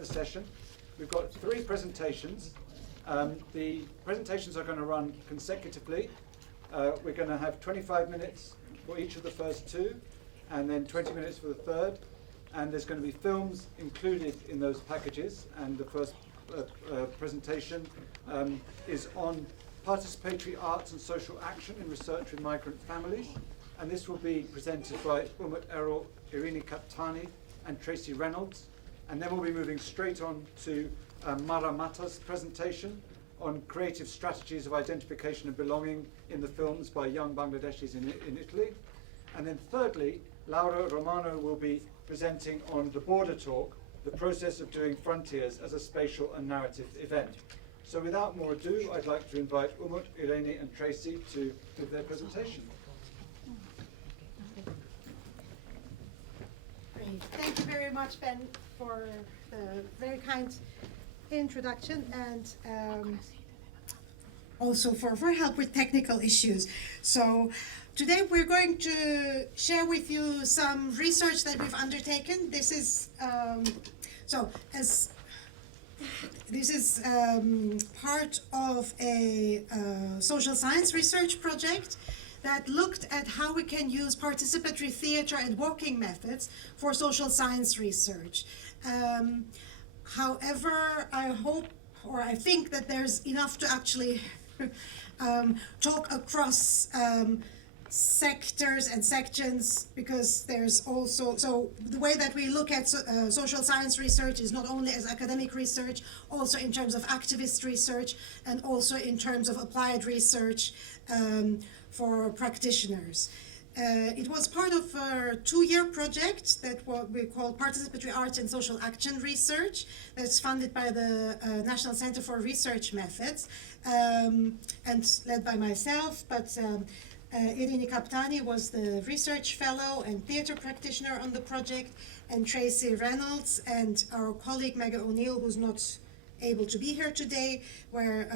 The session. We've got 3 presentations. The presentations are going to run consecutively. We're going to have 25 minutes for each of the first 2, and then 20 minutes for the third. And there's going to be films included in those packages. And the first presentation is on participatory arts and social action in research with migrant families. And this will be presented by Umut, Erel, Erene, Kaptani, and Tracey Reynolds. And then we'll be moving straight on to Matta's presentation on creative strategies of identification and belonging in the films by young Bangladeshis in Italy. And then thirdly, Romano will be presenting on the Border Talk, the process of doing frontiers as a spatial and narrative event. So without more ado, I'd like to invite Umut, Erene, and Tracey to give their presentation. Great. Thank you very much, Ben, for the very kind introduction and also for help with technical issues. So today we're going to share with you some research that we've undertaken. This is part of a social science research project that looked at how we can use participatory theater and walking methods for social science research. However, I think that there's enough to actually talk across sectors and sections, because there's also, so the way that we look at social science research is not only as academic research, also in terms of activist research, and also in terms of applied research for practitioners. It was part of a 2-year project that what we call Participatory Arts and Social Action Research, that's funded by the National Center for Research Methods and led by myself, but Erene Kaptani was the research fellow and theater practitioner on the project, and Tracey Reynolds and our colleague Maggie, who's not able to be here today, were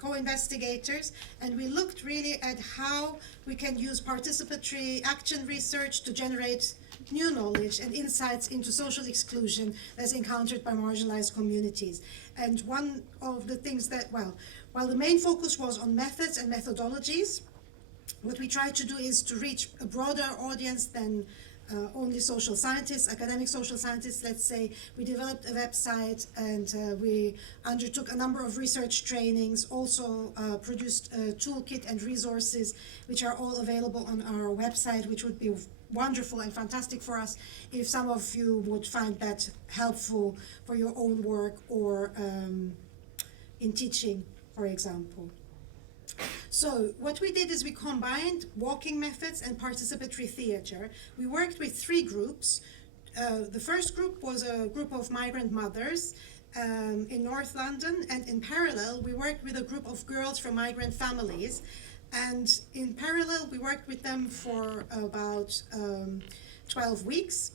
co-investigators, and we looked really at how we can use participatory action research to generate new knowledge and insights into social exclusion that's encountered by marginalized communities. And one of the things that, while the main focus was on methods and methodologies, what we tried to do is to reach a broader audience than only social scientists, academic social scientists, let's say. We developed a website, and we undertook a number of research trainings, also produced a toolkit and resources, which are all available on our website, which would be wonderful and fantastic for us if some of you would find that helpful for your own work or in teaching, for example. So what we did is we combined walking methods and participatory theater. We worked with 3 groups. The first group was a group of migrant mothers in North London, and in parallel we worked with a group of girls from migrant families. And in parallel we worked with them for about 12 weeks,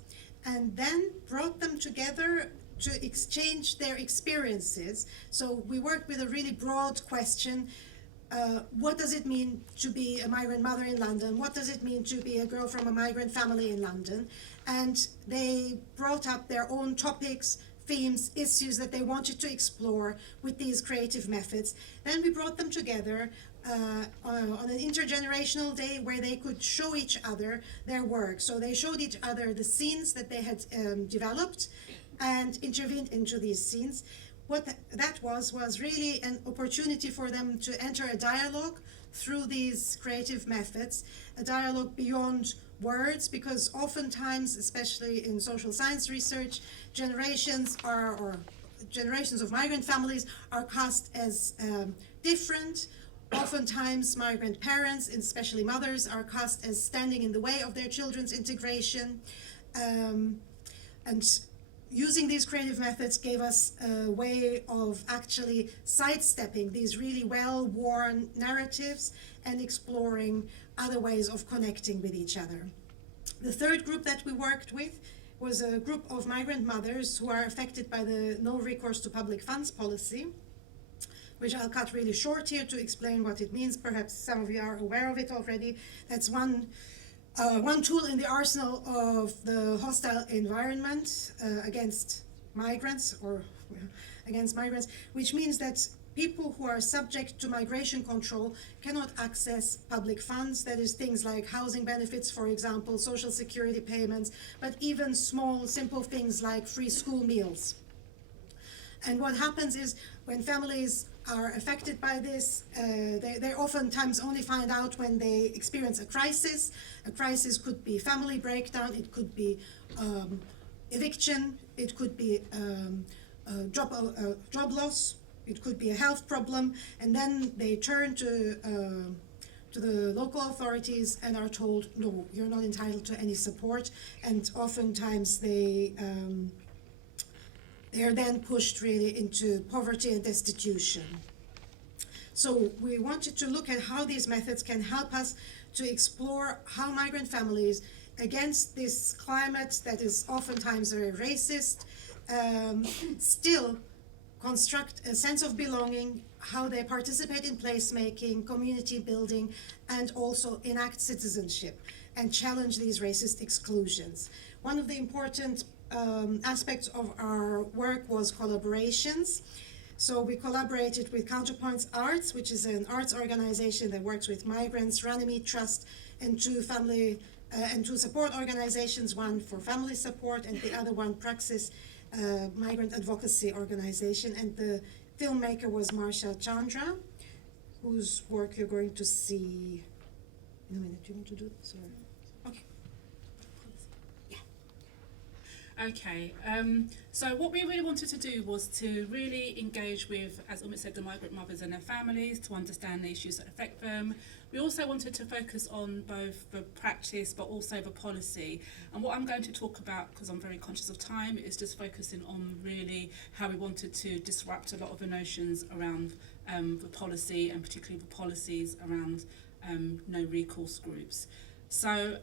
and then brought them together to exchange their experiences. So we worked with a really broad question. What does it mean to be a migrant mother in London? What does it mean to be a girl from a migrant family in London? And they brought up their own topics, themes, issues that they wanted to explore with these creative methods. Then we brought them together on an intergenerational day where they could show each other their work. So they showed each other the scenes that they had developed and intervened into these scenes. What that was really an opportunity for them to enter a dialogue through these creative methods, a dialogue beyond words, because oftentimes, especially in social science research, generations of migrant families are cast as different. Oftentimes migrant parents, especially mothers, are cast as standing in the way of their children's integration. And using these creative methods gave us a way of actually sidestepping these really well-worn narratives and exploring other ways of connecting with each other. The third group that we worked with was a group of migrant mothers who are affected by the no recourse to public funds policy, which I'll cut really short here to explain what it means. Perhaps some of you are aware of it already. That's one one tool in the arsenal of the hostile environment against migrants or against migrants, which means that people who are subject to migration control cannot access public funds, that is things like housing benefits, for example, social security payments, but even small, simple things like free school meals. And what happens is when families are affected by this, they oftentimes only find out when they experience a crisis. A crisis could be family breakdown, it could be eviction, it could be job loss, it could be a health problem, and then they turn to the local authorities and are told, no, you're not entitled to any support, and oftentimes they are then pushed really into poverty and destitution. So we wanted to look at how these methods can help us to explore how migrant families, against this climate that is oftentimes very racist, still construct a sense of belonging, how they participate in placemaking, community building, and also enact citizenship and challenge these racist exclusions. One of the important aspects of our work was collaborations. So we collaborated with Counterpoints Arts, which is an arts organization that works with migrants, Runnymede Trust, and two support organizations, one for family support and the other one, Praxis, migrant advocacy organization. And the filmmaker was Marsha Chandra, whose work you're going to see in a minute. Do you want to do this? Or? Okay. Okay, so what we really wanted to do was to really engage with, as Umut said, the migrant mothers and their families, to understand the issues that affect them. We also wanted to focus on both the practice but also the policy. And what I'm going to talk about, because I'm very conscious of time, is just focusing on really how we wanted to disrupt a lot of the notions around the policy, and particularly the policies around no recourse groups. So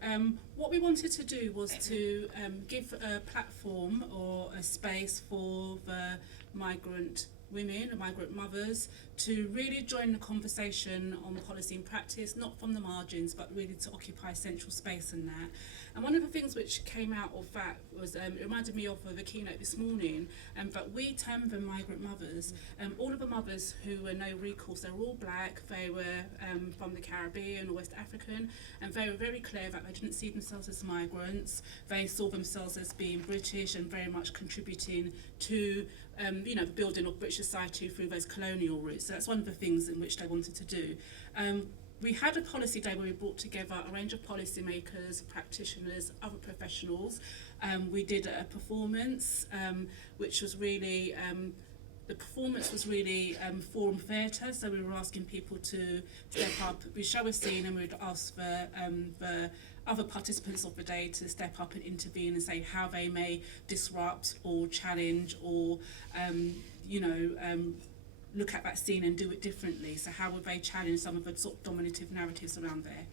what we wanted to do was to give a platform or a space for the migrant women, the migrant mothers, to really join the conversation on policy and practice, not from the margins, but really to occupy central space in that. And one of the things which came out of that was, it reminded me of the keynote this morning, but we termed them migrant mothers. All of the mothers who were no recourse, they were all black, they were from the Caribbean or West African, and they were very clear that they didn't see themselves as migrants. They saw themselves as being British and very much contributing to the building of British society through those colonial routes. So that's one of the things in which they wanted to do. We had a policy day where we brought together a range of policymakers, practitioners, other professionals. We did a performance, which was really, the performance was really forum theatre, so we were asking people to step up. We show a scene and we'd ask the other participants of the day to step up and intervene and say how they may disrupt or challenge or, look at that scene and do it differently. So how would they challenge some of the sort of dominative narratives around there?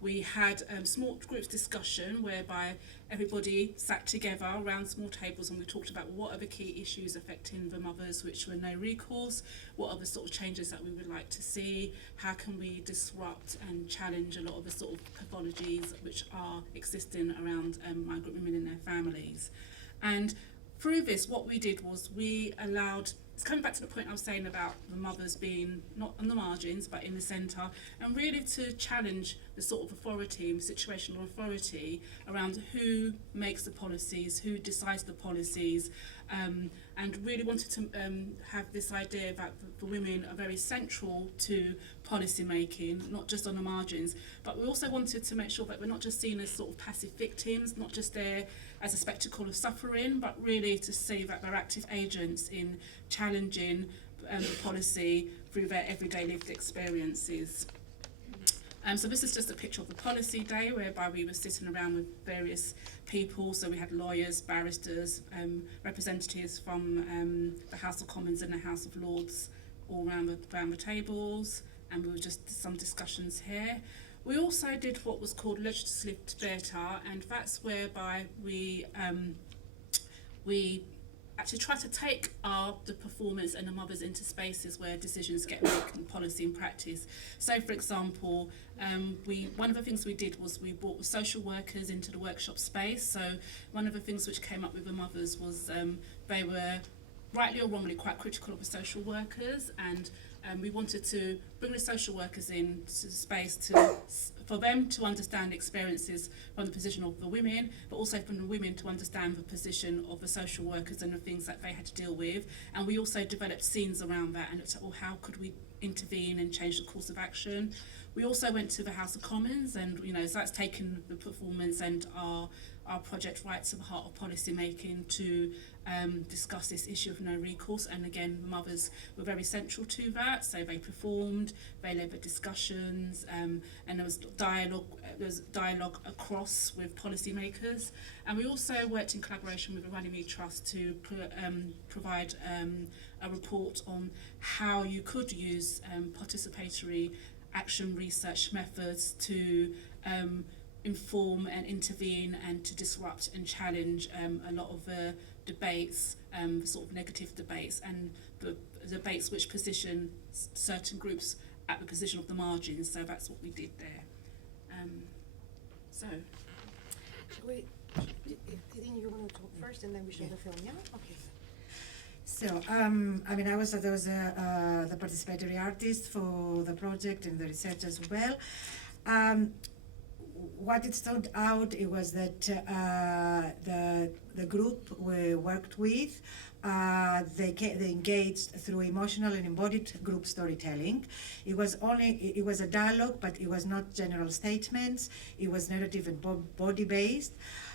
We had small groups discussion whereby everybody sat together around small tables and we talked about what are the key issues affecting the mothers which were no recourse, what are the sort of changes that we would like to see, how can we disrupt and challenge a lot of the sort of pathologies which are existing around migrant women and their families. And through this, what we did was we allowed, it's coming back to the point I was saying about the mothers being not on the margins but in the centre, and really to challenge the sort of authority, situational authority around who makes the policies, who decides the policies, and really wanted to have this idea that the women are very central to policy making, not just on the margins, but we also wanted to make sure that we're not just seen as sort of passive victims, not just there as a spectacle of suffering, but really to see that they're active agents in challenging the policy through their everyday lived experiences. So this is just a picture of the policy day whereby we were sitting around with various people. So we had lawyers, barristers, representatives from the House of Commons and the House of Lords all around the tables, and we were just some discussions here. We also did what was called legislative theatre, and that's whereby we actually try to take the performance and the mothers into spaces where decisions get made in policy and practice. So, for example, one of the things we did was we brought social workers into the workshop space. So one of the things which came up with the mothers was they were rightly or wrongly quite critical of the social workers, and we wanted to bring the social workers in to the space for them to understand experiences from the position of the women, but also from the women to understand the position of the social workers and the things that they had to deal with. And we also developed scenes around that and looked at, well, how could we intervene and change the course of action. We also went to the House of Commons, and so that's taken the performance and our project right to the heart of policy making to discuss this issue of no recourse. And again, mothers were very central to that. So they performed, they led the discussions, and there was dialogue across with policymakers. And we also worked in collaboration with the Runnymede Trust to provide a report on how you could use participatory action research methods to inform and intervene and to disrupt and challenge a lot of the debates, the sort of negative debates and the debates which position certain groups at the position of the margins. So that's what we did there. I think you want to talk first and then we show the film, yeah? Okay. So, I was the participatory artist for the project and the research as well. What it stood out, it was that the group we worked with, they engaged through emotional and embodied group storytelling. It was a dialogue, but it was not general statements. It was narrative and body-based.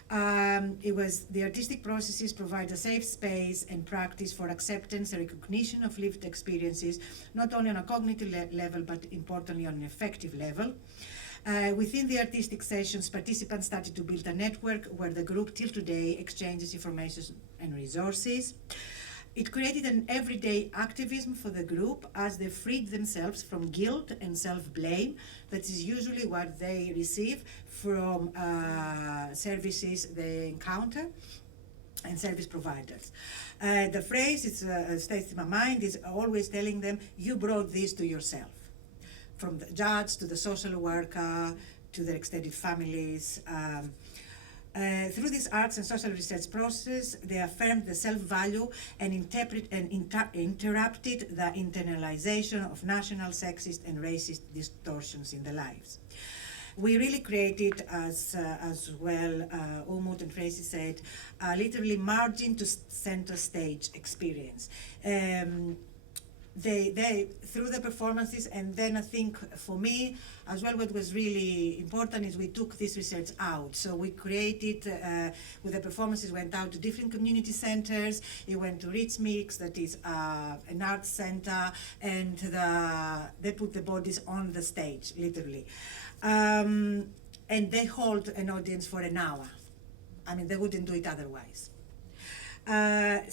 It was the artistic processes provide a safe space and practice for acceptance and recognition of lived experiences, not only on a cognitive level, but importantly on an effective level. Within the artistic sessions, participants started to build a network where the group till today exchanges information and resources. It created an everyday activism for the group as they freed themselves from guilt and self-blame. That is usually what they receive from services they encounter and service providers. The phrase, it stays in my mind, is always telling them, you brought this to yourself. From the judge to the social worker to their extended families. Through this arts and social research process, they affirmed the self-value and interrupted the internalization of national, sexist and racist distortions in their lives. We really created, as well, Umut and Tracey said, literally margin to center stage experience. They through the performances, and then I think for me as well what was really important is we took this research out. So we created, with the performances, went out to different community centers. It went to Rich Mix, that is an arts center, and they put the bodies on the stage, literally. And they hold an audience for an hour. I mean, they wouldn't do it otherwise. And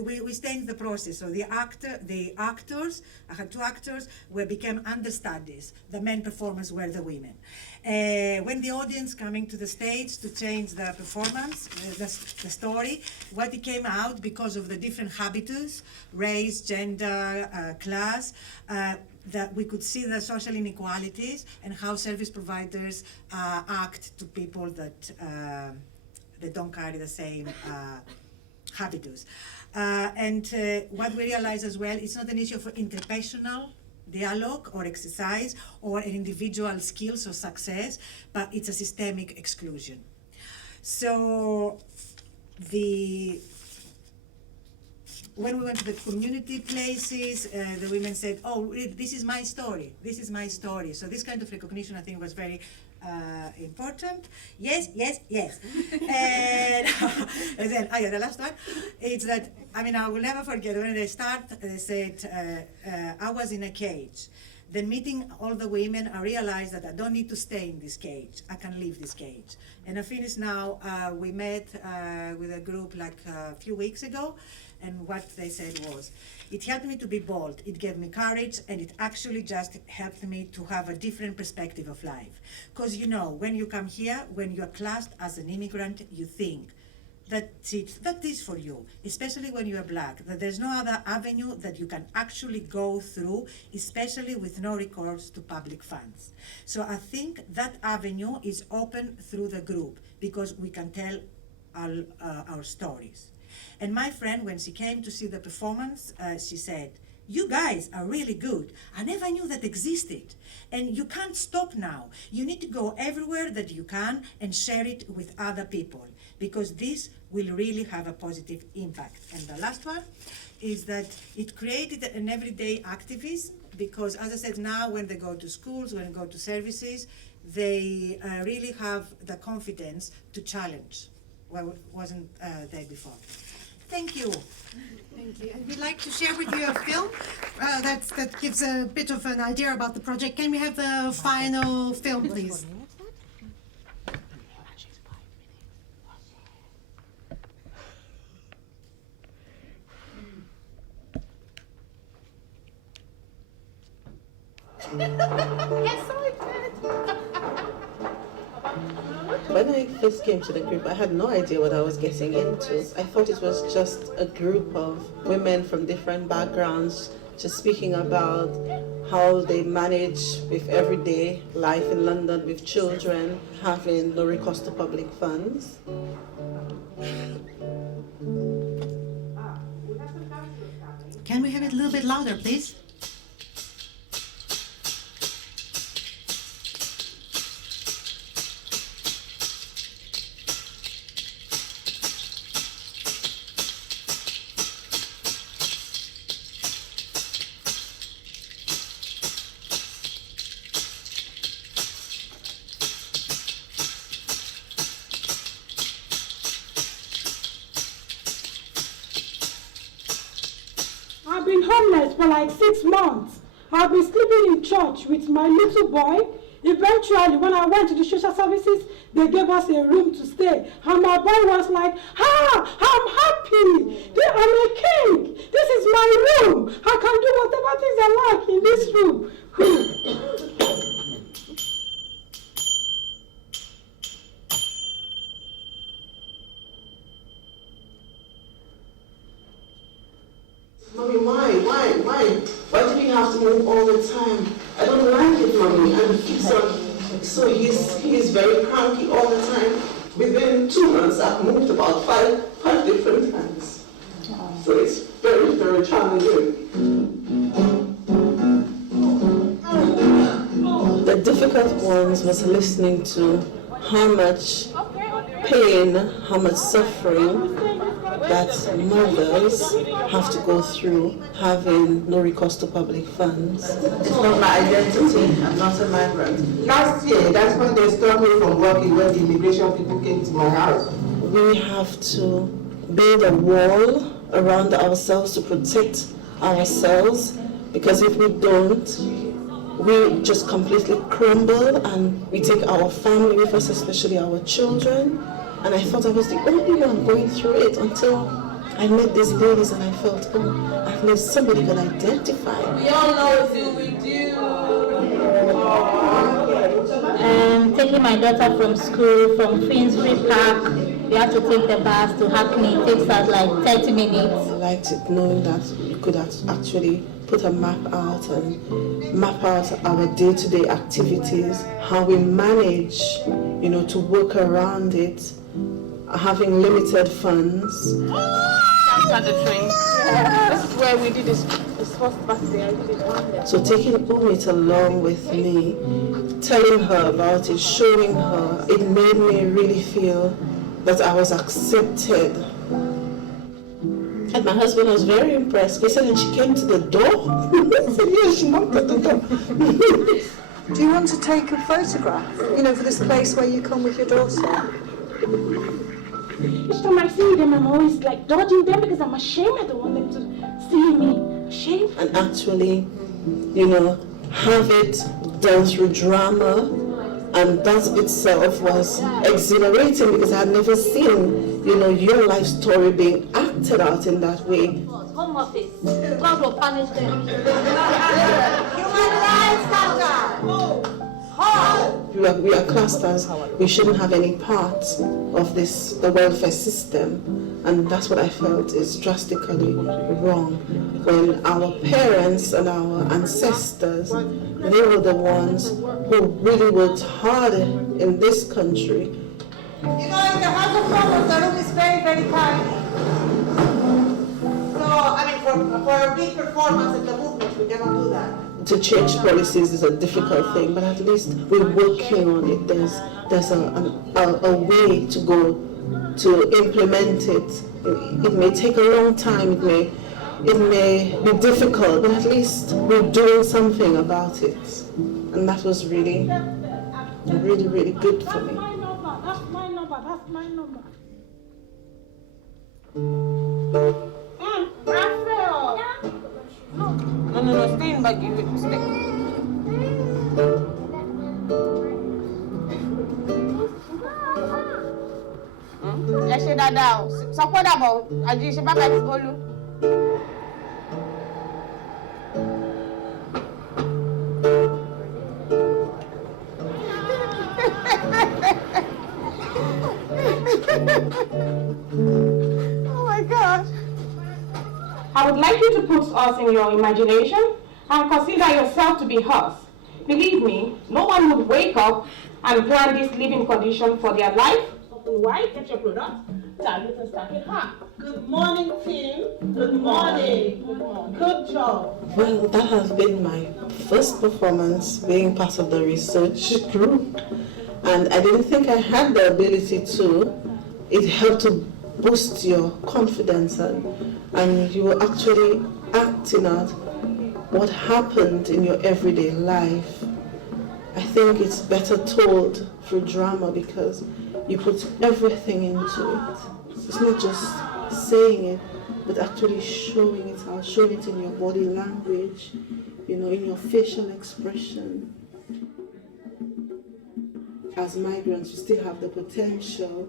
we stayed in the process. So the actors, I had two actors, became understudies. The main performers were the women. When the audience coming to the stage to change the performance, the story, what it came out because of the different habitus, race, gender, class, that we could see the social inequalities and how service providers act to people that they don't carry the same habitus. And what we realize as well, it's not an issue of interpersonal dialogue or exercise or an individual skills or success, but it's a systemic exclusion. So when we went to the community places, the women said, oh, this is my story, this is my story. So this kind of recognition, I think, was very important. Yes. And then, the last one, it's that, I will never forget when they said, I was in a cage. Then meeting all the women, I realized that I don't need to stay in this cage. I can leave this cage. And I finished now, we met with a group like a few weeks ago, and what they said was, it helped me to be bold, it gave me courage, and it actually just helped me to have a different perspective of life. Because when you come here, when you're classed as an immigrant, you think, that is for you, especially when you are black, that there's no other avenue that you can actually go through, especially with no recourse to public funds. So I think that avenue is open through the group because we can tell our stories. And my friend, when she came to see the performance, she said, "You guys are really good. I never knew that existed. And you can't stop now. You need to go everywhere that you can and share it with other people, because this will really have a positive impact." And the last one is that it created an everyday activism, because as I said, now when they go to schools, when they go to services, they really have the confidence to challenge what wasn't there before. Thank you. Thank you. And we'd like to share with you a film that gives a bit of an idea about the project. Can we have the final film, please? When I first came to the group, I had no idea what I was getting into. I thought it was just a group of women from different backgrounds just speaking about how they manage with everyday life in London with children, having no recourse to public funds. Can we have it a little bit louder, please? I've been homeless for like 6 months. I've been sleeping in church with my little boy. Eventually, when I went to the social services, they gave us a room to stay. And my boy was like, I'm happy. I'm a king. This is my room. I can do whatever things I like in this room. Mommy, why do we have to move all the time? I don't like it, Mommy. And so he's very cranky all the time. Within 2 months, I've moved about five different times. So it's very, very challenging. The difficult ones was listening to how much pain, how much suffering that mothers have to go through having no recourse to public funds. It's not my identity. I'm not a migrant. Last year, that's when they stopped me from working when the immigration people came to my house. We have to build a wall around ourselves to protect ourselves, because if we don't, we just completely crumble and we take our family with us, especially our children. And I thought I was the only one going through it until I met these ladies and I felt, oh, at least somebody can identify. We all know who we do. Taking my daughter from school, from Finsbury Park, we have to take the bus to Hackney. It takes us like 30 minutes. I liked it knowing that we could actually put a map out and map out our day-to-day activities, how we manage, to work around it, having limited funds. That's at the train. This is where we did this first birthday. I did it one day. So taking Umut along with me, telling her about it, showing her, it made me really feel that I was accepted. And my husband was very impressed. He said, and she came to the door. I said, yeah, she knocked at the door. Do you want to take a photograph, for this place where you come with your daughter? Each time I see them, I'm always like dodging them because I'm ashamed. I don't want them to see me. Ashamed. And actually, have it done through drama, and that itself was exhilarating because I had never seen, your life story being acted out in that way. Home office. God will punish them. Human rights, Matta! we are classed as we shouldn't have any part of this, the welfare system, and that's what I felt is drastically wrong. When our parents and our ancestors, they were the ones who really worked hard in this country. You know, in the House of Commons, the room is very, very tiny. So, I mean, for a big performance in the movement, we cannot do that. To change policies is a difficult thing, but at least we're working on it. There's a way to go to implement it. It may take a long time, it may be difficult, but at least we're doing something about it. And that was really, really, really good for me. That's my number. Raphael! No, stay in Maggie. Stay. Ẹ ṣe dáadáa o. Sọ pé dàbọ̀ àjí ṣe bá bàtí Bólú. Oh my God. I would like you to put us in your imagination and consider yourself to be us. Believe me, no one would wake up and plan this living condition for their life. Why? Get your product. Good morning, team. Good morning. Good job. Well, that has been my first performance being part of the research group, and I didn't think I had the ability to. It helped to boost your confidence, and you were actually acting out what happened in your everyday life. I think it's better told through drama because you put everything into it. It's not just saying it, but actually showing it out, showing it in your body language, in your facial expression. As migrants, we still have the potential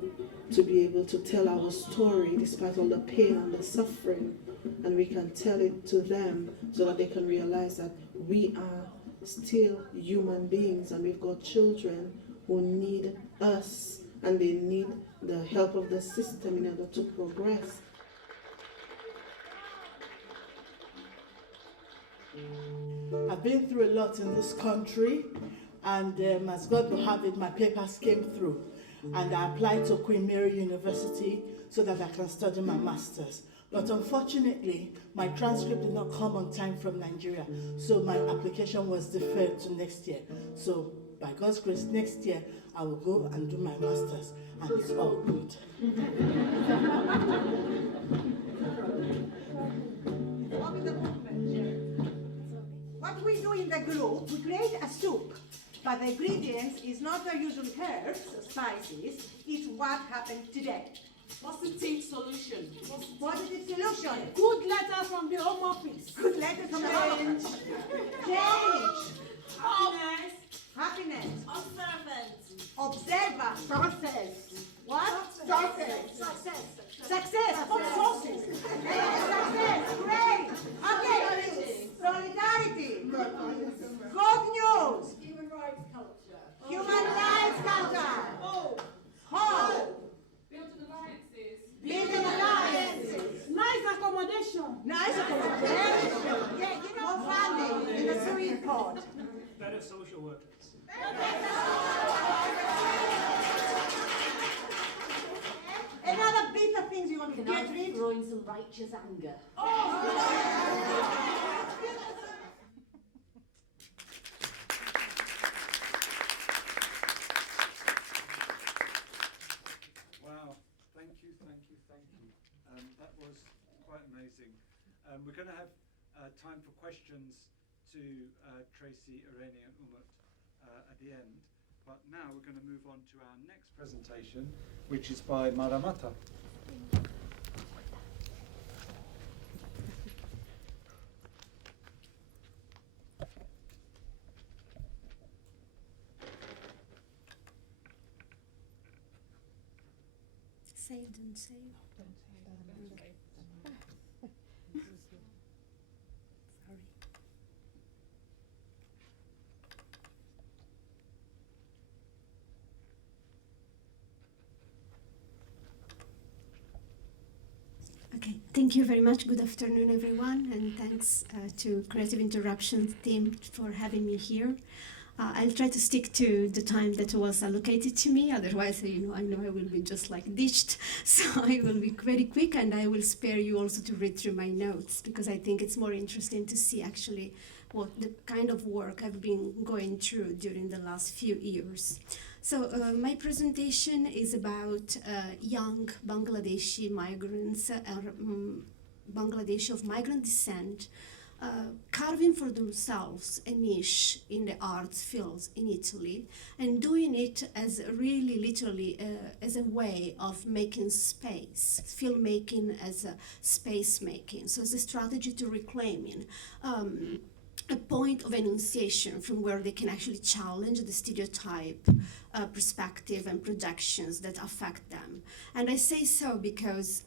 to be able to tell our story despite all the pain and the suffering, and we can tell it to them so that they can realize that we are still human beings and we've got children who need us and they need the help of the system in order to progress. I've been through a lot in this country, and as God will have it, my papers came through, and I applied to Queen Mary University so that I can study my master's. But unfortunately, my transcript did not come on time from Nigeria, so my application was deferred to next year. So by God's grace, next year I will go and do my master's, and it's all good. What we do in the group, we create a soup, but the ingredients is not the usual herbs, spices, it's what happened today. Positive solution. Positive solution. Good letter from the Home Office. Good letter from the Home Office. Change. Happiness. Observer. Success. What? Success. Success. Success. Great. Okay. Solidarity. Good news. Human rights culture. Human rights culture. Hope. Building alliances. Nice accommodation. Nice accommodation. Yeah, more funding in the Syrian port. Better social workers. Another bit of things you want to Can get I rid throw in some righteous anger? Wow, thank you. That was quite amazing. We're going to have time for questions to Tracey, Erene and Umut at the end. But now we're going to move on to our next presentation, which is by Matta. Save, don't save. Sorry. Okay, thank you very much. Good afternoon, everyone, and thanks to Creative Interruptions team for having me here. I'll try to stick to the time that was allocated to me, otherwise, I know I will be just like ditched. So I will be very quick, and I will spare you also to read through my notes, because I think it's more interesting to see actually what the kind of work I've been going through during the last few years. So my presentation is about young Bangladeshi migrants, Bangladeshi of migrant descent, carving for themselves a niche in the arts fields in Italy, and doing it as really literally as a way of making space, filmmaking as a space making. So it's a strategy to reclaiming a point of enunciation from where they can actually challenge the stereotype perspective and projections that affect them. And I say so because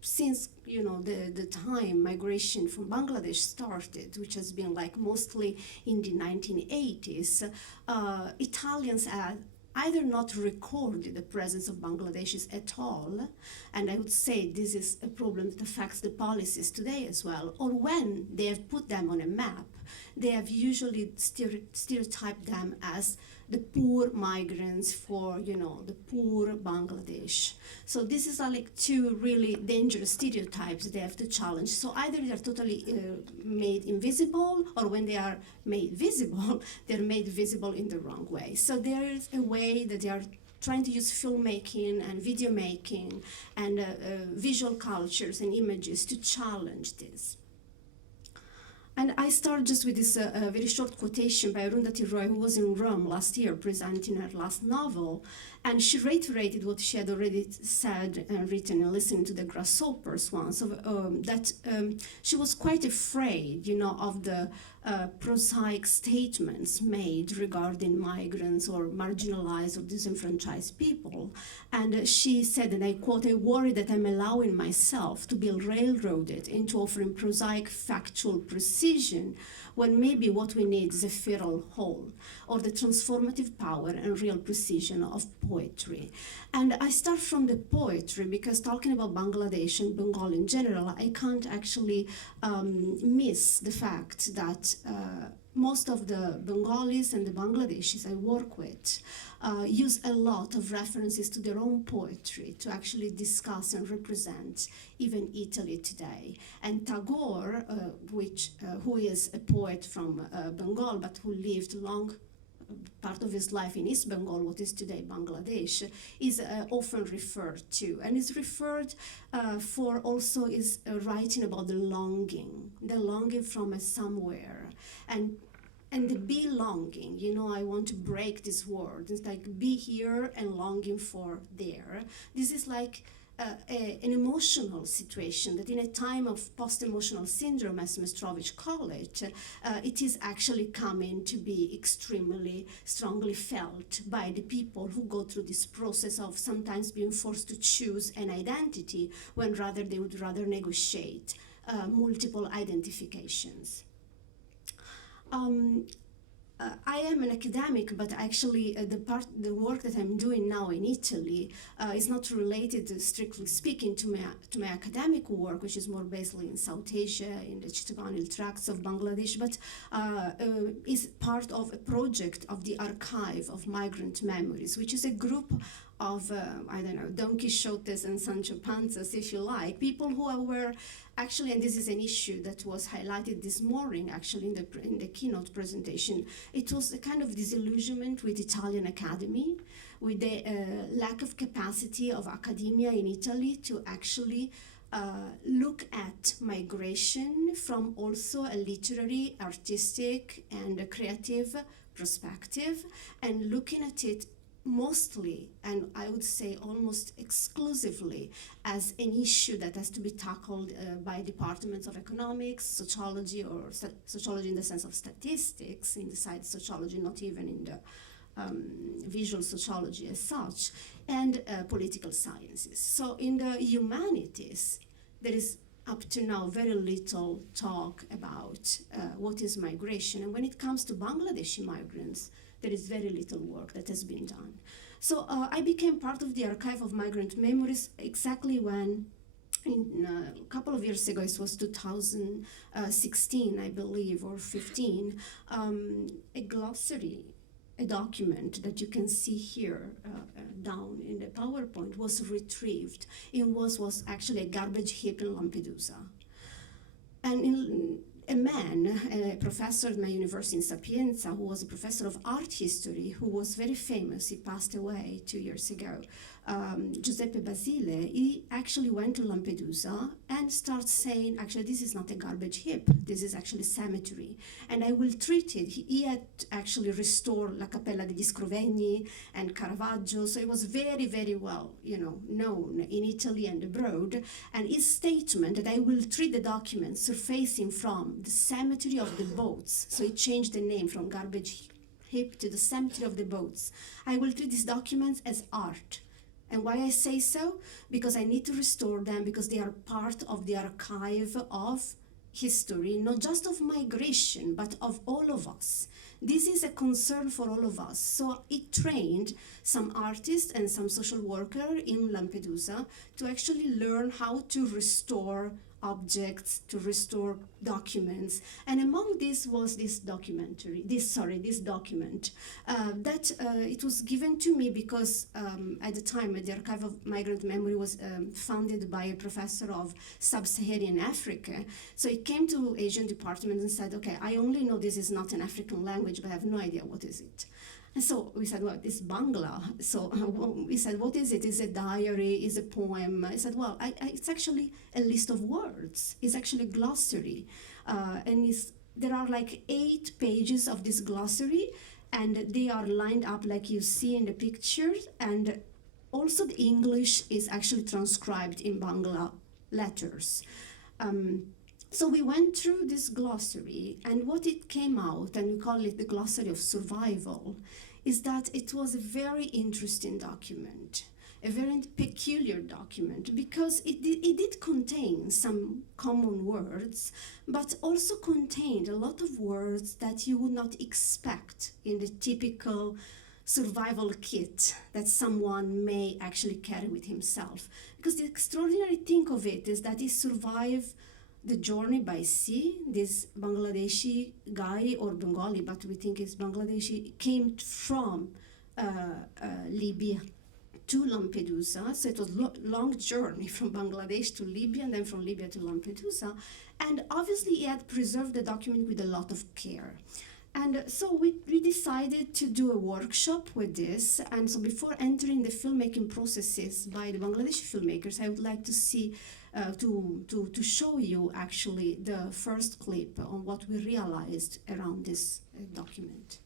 since the time migration from Bangladesh started, which has been like mostly in the 1980s, Italians had either not recorded the presence of Bangladeshis at all, and I would say this is a problem that affects the policies today as well, or when they have put them on a map, they have usually stereotyped them as the poor migrants for, the poor Bangladesh. So this is like two really dangerous stereotypes they have to challenge. So either they are totally made invisible, or when they are made visible, they're made visible in the wrong way. So there is a way that they are trying to use filmmaking and video making and visual cultures and images to challenge this. And I start just with this very short quotation by Arundhati Roy, who was in Rome last year presenting her last novel. And she reiterated what she had already said and written and listened to the Grasshoppers once, that she was quite afraid, of the prosaic statements made regarding migrants or marginalized or disenfranchised people. And she said, and I quote, "I worry that I'm allowing myself to be railroaded into offering prosaic factual precision when maybe what we need is a feral whole, or the transformative power and real precision of poetry." And I start from the poetry because talking about Bangladesh and Bengal in general, I can't actually miss the fact that most of the Bengalis and the Bangladeshis I work with use a lot of references to their own poetry to actually discuss and represent even Italy today. And Tagore, who is a poet from Bengal but who lived long part of his life in East Bengal, what is today Bangladesh, is often referred to, and is referred for also is writing about the longing from a somewhere, and the belonging, I want to break this word. It's like be here and longing for there. This is like an emotional situation that in a time of post-emotional syndrome, as Mestrovich called it, it is actually coming to be extremely strongly felt by the people who go through this process of sometimes being forced to choose an identity when rather they would rather negotiate multiple identifications. I am an academic, but actually the work that I'm doing now in Italy is not related, strictly speaking, to my academic work, which is more basically in South Asia, in the Chittagong tracts of Bangladesh, but is part of a project of the Archive of Migrant Memories, which is a group of, Don Quixotes and Sancho Panzas, if you like, people who were actually, and this is an issue that was highlighted this morning, actually, in the keynote presentation, it was a kind of disillusionment with Italian academy, with the lack of capacity of academia in Italy to actually look at migration from also a literary, artistic, and a creative perspective, and looking at it mostly, and I would say almost exclusively, as an issue that has to be tackled by departments of economics, sociology, or sociology in the sense of statistics, in the side sociology, not even in the visual sociology as such, and political sciences. So in the humanities, there is up to now very little talk about what is migration. And when it comes to Bangladeshi migrants, there is very little work that has been done. So I became part of the Archive of Migrant Memories exactly when a couple of years ago, it was 2016, I believe, or 15, a glossary, a document that you can see here down in the PowerPoint was retrieved. It was actually a garbage heap in Lampedusa. And a man, a professor at my university in Sapienza, who was a professor of art history, who was very famous, he passed away 2 years ago, Giuseppe Basile, he actually went to Lampedusa and started saying, actually, this is not a garbage heap, this is actually a cemetery, and I will treat it. He had actually restored La Cappella degli Scrovegni and Caravaggio, so it was very, very well, known in Italy and abroad, and his statement that I will treat the documents surfacing from the cemetery of the boats, so he changed the name from garbage heap to the cemetery of the boats. I will treat these documents as art. And why I say so? Because I need to restore them, because they are part of the archive of history, not just of migration, but of all of us. This is a concern for all of us. So it trained some artists and some social worker in Lampedusa to actually learn how to restore objects, to restore documents, and among this was this document that it was given to me because at the time the Archive of Migrant Memory was founded by a professor of Sub-Saharan Africa. So he came to Asian department and said, okay, I only know this is not an African language, but I have no idea what is it. And so we said, well, it's Bangla. So we said, what is it? Is it a diary? Is it a poem? I said, well, it's actually a list of words. It's actually a glossary. And there are like 8 pages of this glossary, and they are lined up like you see in the pictures. And also the English is actually transcribed in Bangla letters. So we went through this glossary, and what it came out, and we call it the glossary of survival, is that it was a very interesting document, a very peculiar document, because it did contain some common words, but also contained a lot of words that you would not expect in the typical survival kit that someone may actually carry with himself. Because the extraordinary thing of it is that he survived the journey by sea. This Bangladeshi guy, or Bengali, but we think it's Bangladeshi, came from Libya to Lampedusa. So it was a long journey from Bangladesh to Libya, and then from Libya to Lampedusa. And obviously he had preserved the document with a lot of care. And so we decided to do a workshop with this. And so before entering the filmmaking processes by the Bangladeshi filmmakers, I would like to see to show you actually the first clip on what we realized around this document.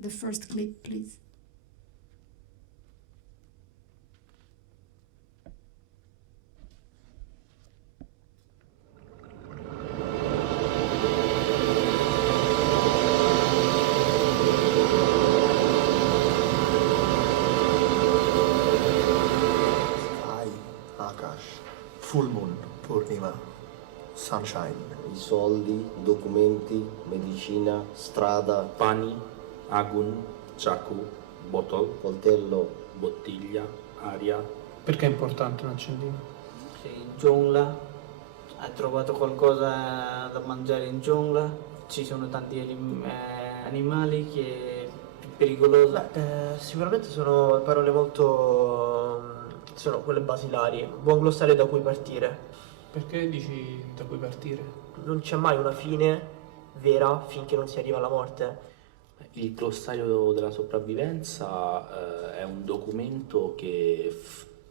The first clip, please. Full moon, Purnima, sunshine. I soldi, documenti, medicina, strada, pani, agun, ciacu, bottle, coltello, bottiglia, aria. Perché è importante un accendino? Sei in giungla, hai trovato qualcosa da mangiare in giungla, ci sono tanti animali che è pericoloso. Sicuramente sono parole molto... sono quelle basilari, buon glossario da cui partire. Perché dici da cui partire? Non c'è mai una fine vera finché non si arriva alla morte. Il glossario della sopravvivenza è un documento che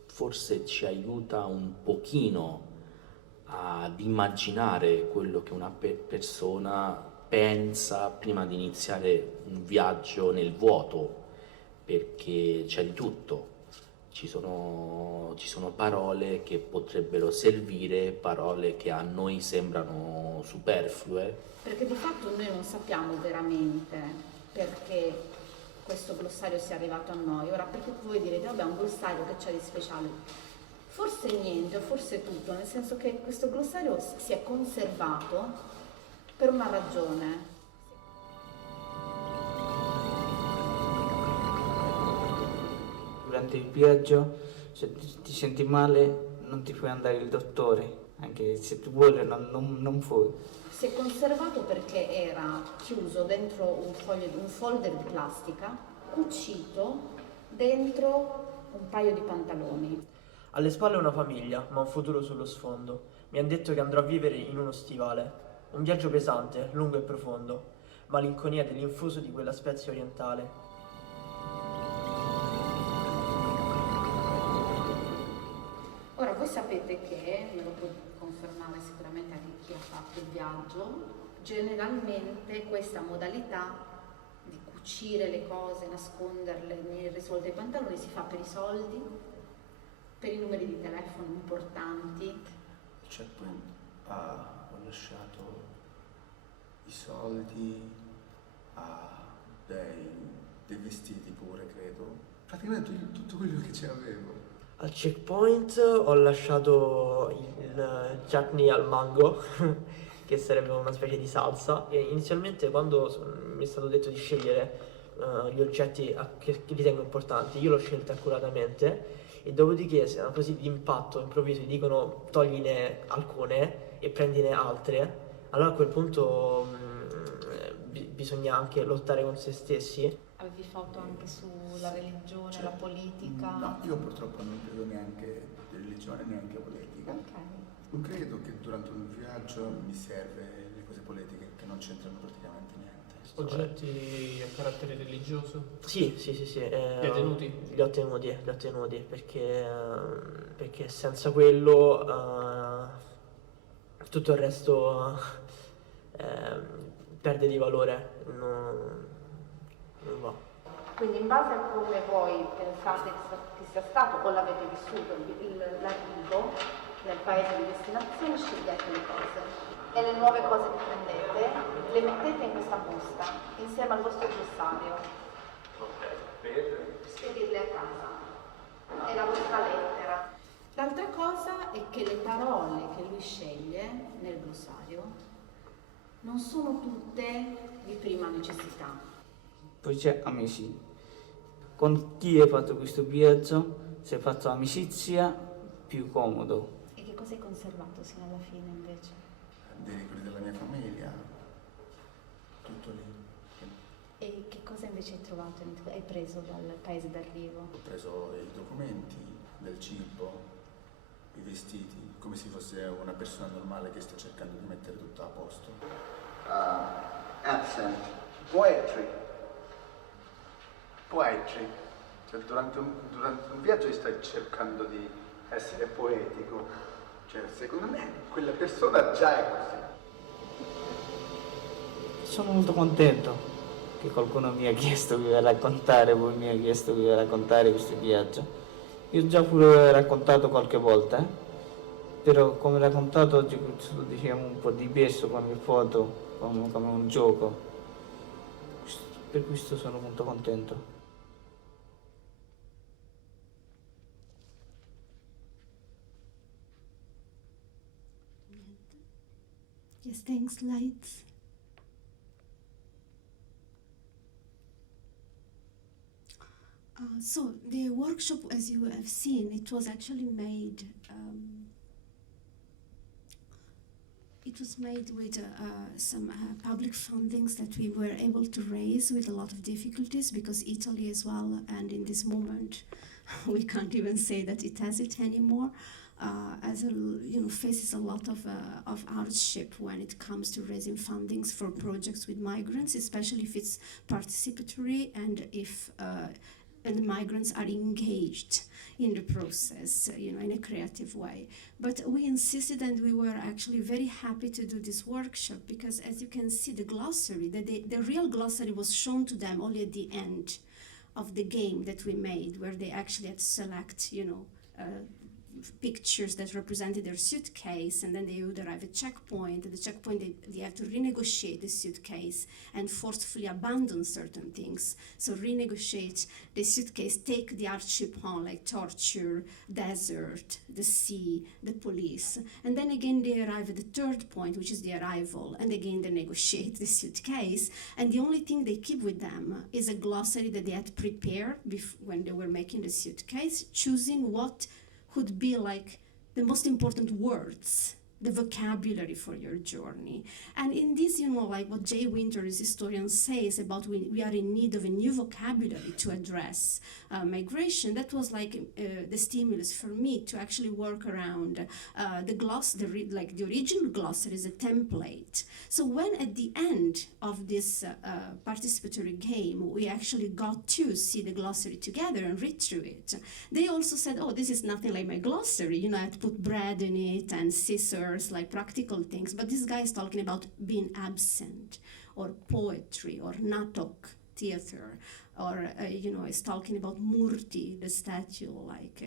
forse ci aiuta un pochino ad immaginare quello che una persona pensa prima di iniziare un viaggio nel vuoto, perché c'è di tutto. Ci sono parole che potrebbero servire, parole che a noi sembrano superflue. Perché di fatto noi non sappiamo veramente perché questo glossario sia arrivato a noi. Ora, perché voi direte, vabbè, un glossario che c'è di speciale? Forse niente, o forse tutto, nel senso che questo glossario si è conservato per una ragione. durante il viaggio, se ti senti male non ti puoi andare il dottore, anche se tu vuoi non puoi. Si è conservato perché era chiuso dentro un folder di plastica, cucito dentro un paio di pantaloni. Alle spalle una famiglia, ma un futuro sullo sfondo. Mi hanno detto che andrò a vivere in uno stivale. Un viaggio pesante, lungo e profondo. Malinconia dell'infuso di quella spezia orientale. Ora voi sapete che, me lo può confermare sicuramente anche chi ha fatto il viaggio, generalmente questa modalità di cucire le cose, nasconderle nei risolti dei pantaloni si fa per i soldi, per i numeri di telefono importanti. Il checkpoint ho lasciato i soldi, dei vestiti pure, credo. Praticamente tutto quello che c'avevo. Al checkpoint ho lasciato il chutney al mango, che sarebbe una specie di salsa. E inizialmente quando mi è stato detto di scegliere gli oggetti che ritengo importanti, io l'ho scelto accuratamente. E dopodiché, se così di impatto improvviso ti dicono togline alcune e prendine altre, allora a quel punto bisogna anche lottare con se stessi. Avevi foto anche sulla religione, la politica? No, io purtroppo non credo neanche di religione, neanche politica. Non credo che durante un viaggio mi serve le cose politiche, che non c'entrano praticamente niente. Oggetti a carattere religioso? Sì. Li hai tenuti? Li ho tenuti perché senza quello tutto il resto perde di valore, non va. Quindi in base a come voi pensate che sia stato o l'avete vissuto l'arrivo nel paese di destinazione, scegliete le cose. E le nuove cose che prendete le mettete in questa busta insieme al vostro glossario. Per spedirle a casa. È la vostra lettera. L'altra cosa è che le parole che lui sceglie nel glossario non sono tutte di prima necessità. Poi c'è amicizia. Con chi hai fatto questo viaggio, se hai fatto amicizia, più comodo. E che cosa hai conservato sino alla fine invece? Dei ricordi della mia famiglia, tutto lì. E che cosa invece hai trovato, hai preso dal paese d'arrivo? Ho preso i documenti, del cibo, i vestiti, come se fosse una persona normale che sta cercando di mettere tutto a posto. Accent, poetry. Cioè, durante un viaggio stai cercando di essere poetico. Cioè, secondo me quella persona già è così. Sono molto contento che qualcuno mi ha chiesto di raccontare, poi mi ha chiesto di raccontare questo viaggio. Io ho già pure raccontato qualche volta, però come raccontato oggi lo diciamo un po' diverso con le foto, come un gioco. Per questo sono molto contento. Yes, thanks, lights. So the workshop, as you have seen, it was actually made. It was made with some public fundings that we were able to raise with a lot of difficulties, because Italy as well, and in this moment, we can't even say that it has it anymore. Faces a lot of hardship when it comes to raising fundings for projects with migrants, especially if it's participatory and if and the migrants are engaged in the process, in a creative way. But we insisted, and we were actually very happy to do this workshop, because as you can see, the glossary, the real glossary was shown to them only at the end of the game that we made, where they actually had to select, pictures that represented their suitcase, and then they would arrive at checkpoint. At the checkpoint, they have to renegotiate the suitcase and forcefully abandon certain things. So renegotiate the suitcase, take the hardship on, like torture, desert, the sea, the police. And then again, they arrive at the third point, which is the arrival. And again, they negotiate the suitcase. And the only thing they keep with them is a glossary that they had prepared when they were making the suitcase, choosing what could be like the most important words, the vocabulary for your journey. And in this, like what Jay Winter, his historian, says about we are in need of a new vocabulary to address migration, that was like the stimulus for me to actually work around the original glossary is a template. So when at the end of this participatory game, we actually got to see the glossary together and read through it, they also said, oh, this is nothing like my glossary. I had to put bread in it and scissors, like practical things. But this guy is talking about being absent, or poetry, or natok, theater, or is talking about murti, the statue, like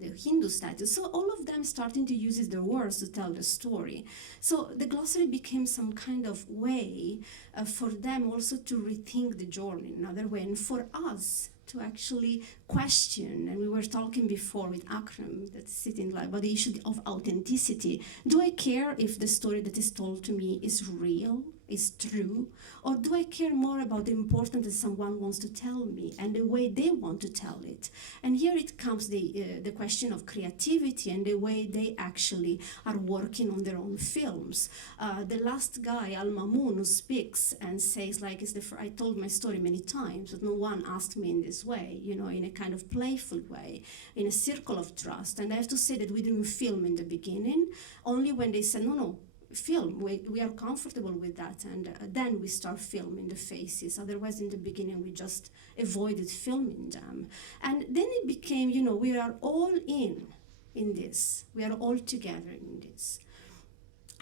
the Hindu statue. So all of them starting to use their words to tell the story. So the glossary became some kind of way for them also to rethink the journey in another way, and for us to actually question. And we were talking before with Akram, that's sitting like, about the issue of authenticity. Do I care if the story that is told to me is real, is true, or do I care more about the importance that someone wants to tell me and the way they want to tell it? And here it comes the question of creativity and the way they actually are working on their own films. The last guy, Al Mamoun, who speaks and says, like, I told my story many times, but no one asked me in this way, in a kind of playful way, in a circle of trust. And I have to say that we didn't film in the beginning, only when they said, no, film, we are comfortable with that, and then we start filming the faces. Otherwise, in the beginning, we just avoided filming them. And then it became, we are all in this. We are all together in this.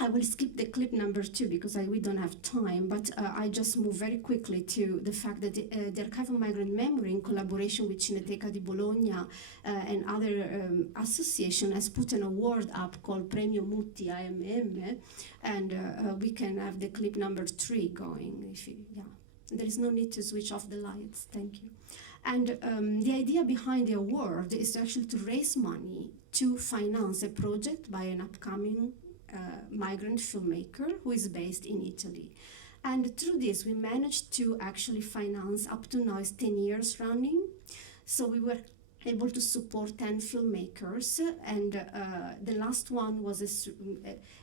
I will skip the clip number 2 because we don't have time, but I just move very quickly to the fact that the Archive of Migrant Memory, in collaboration with Cineteca di Bologna and other association, has put an award up called Premio Mutti AMM, and we can have the clip number 3 going. There is no need to switch off the lights, thank you. And the idea behind the award is actually to raise money to finance a project by an upcoming migrant filmmaker who is based in Italy. And through this, we managed to actually finance up to now 10 years running. So we were able to support 10 filmmakers, and the last one was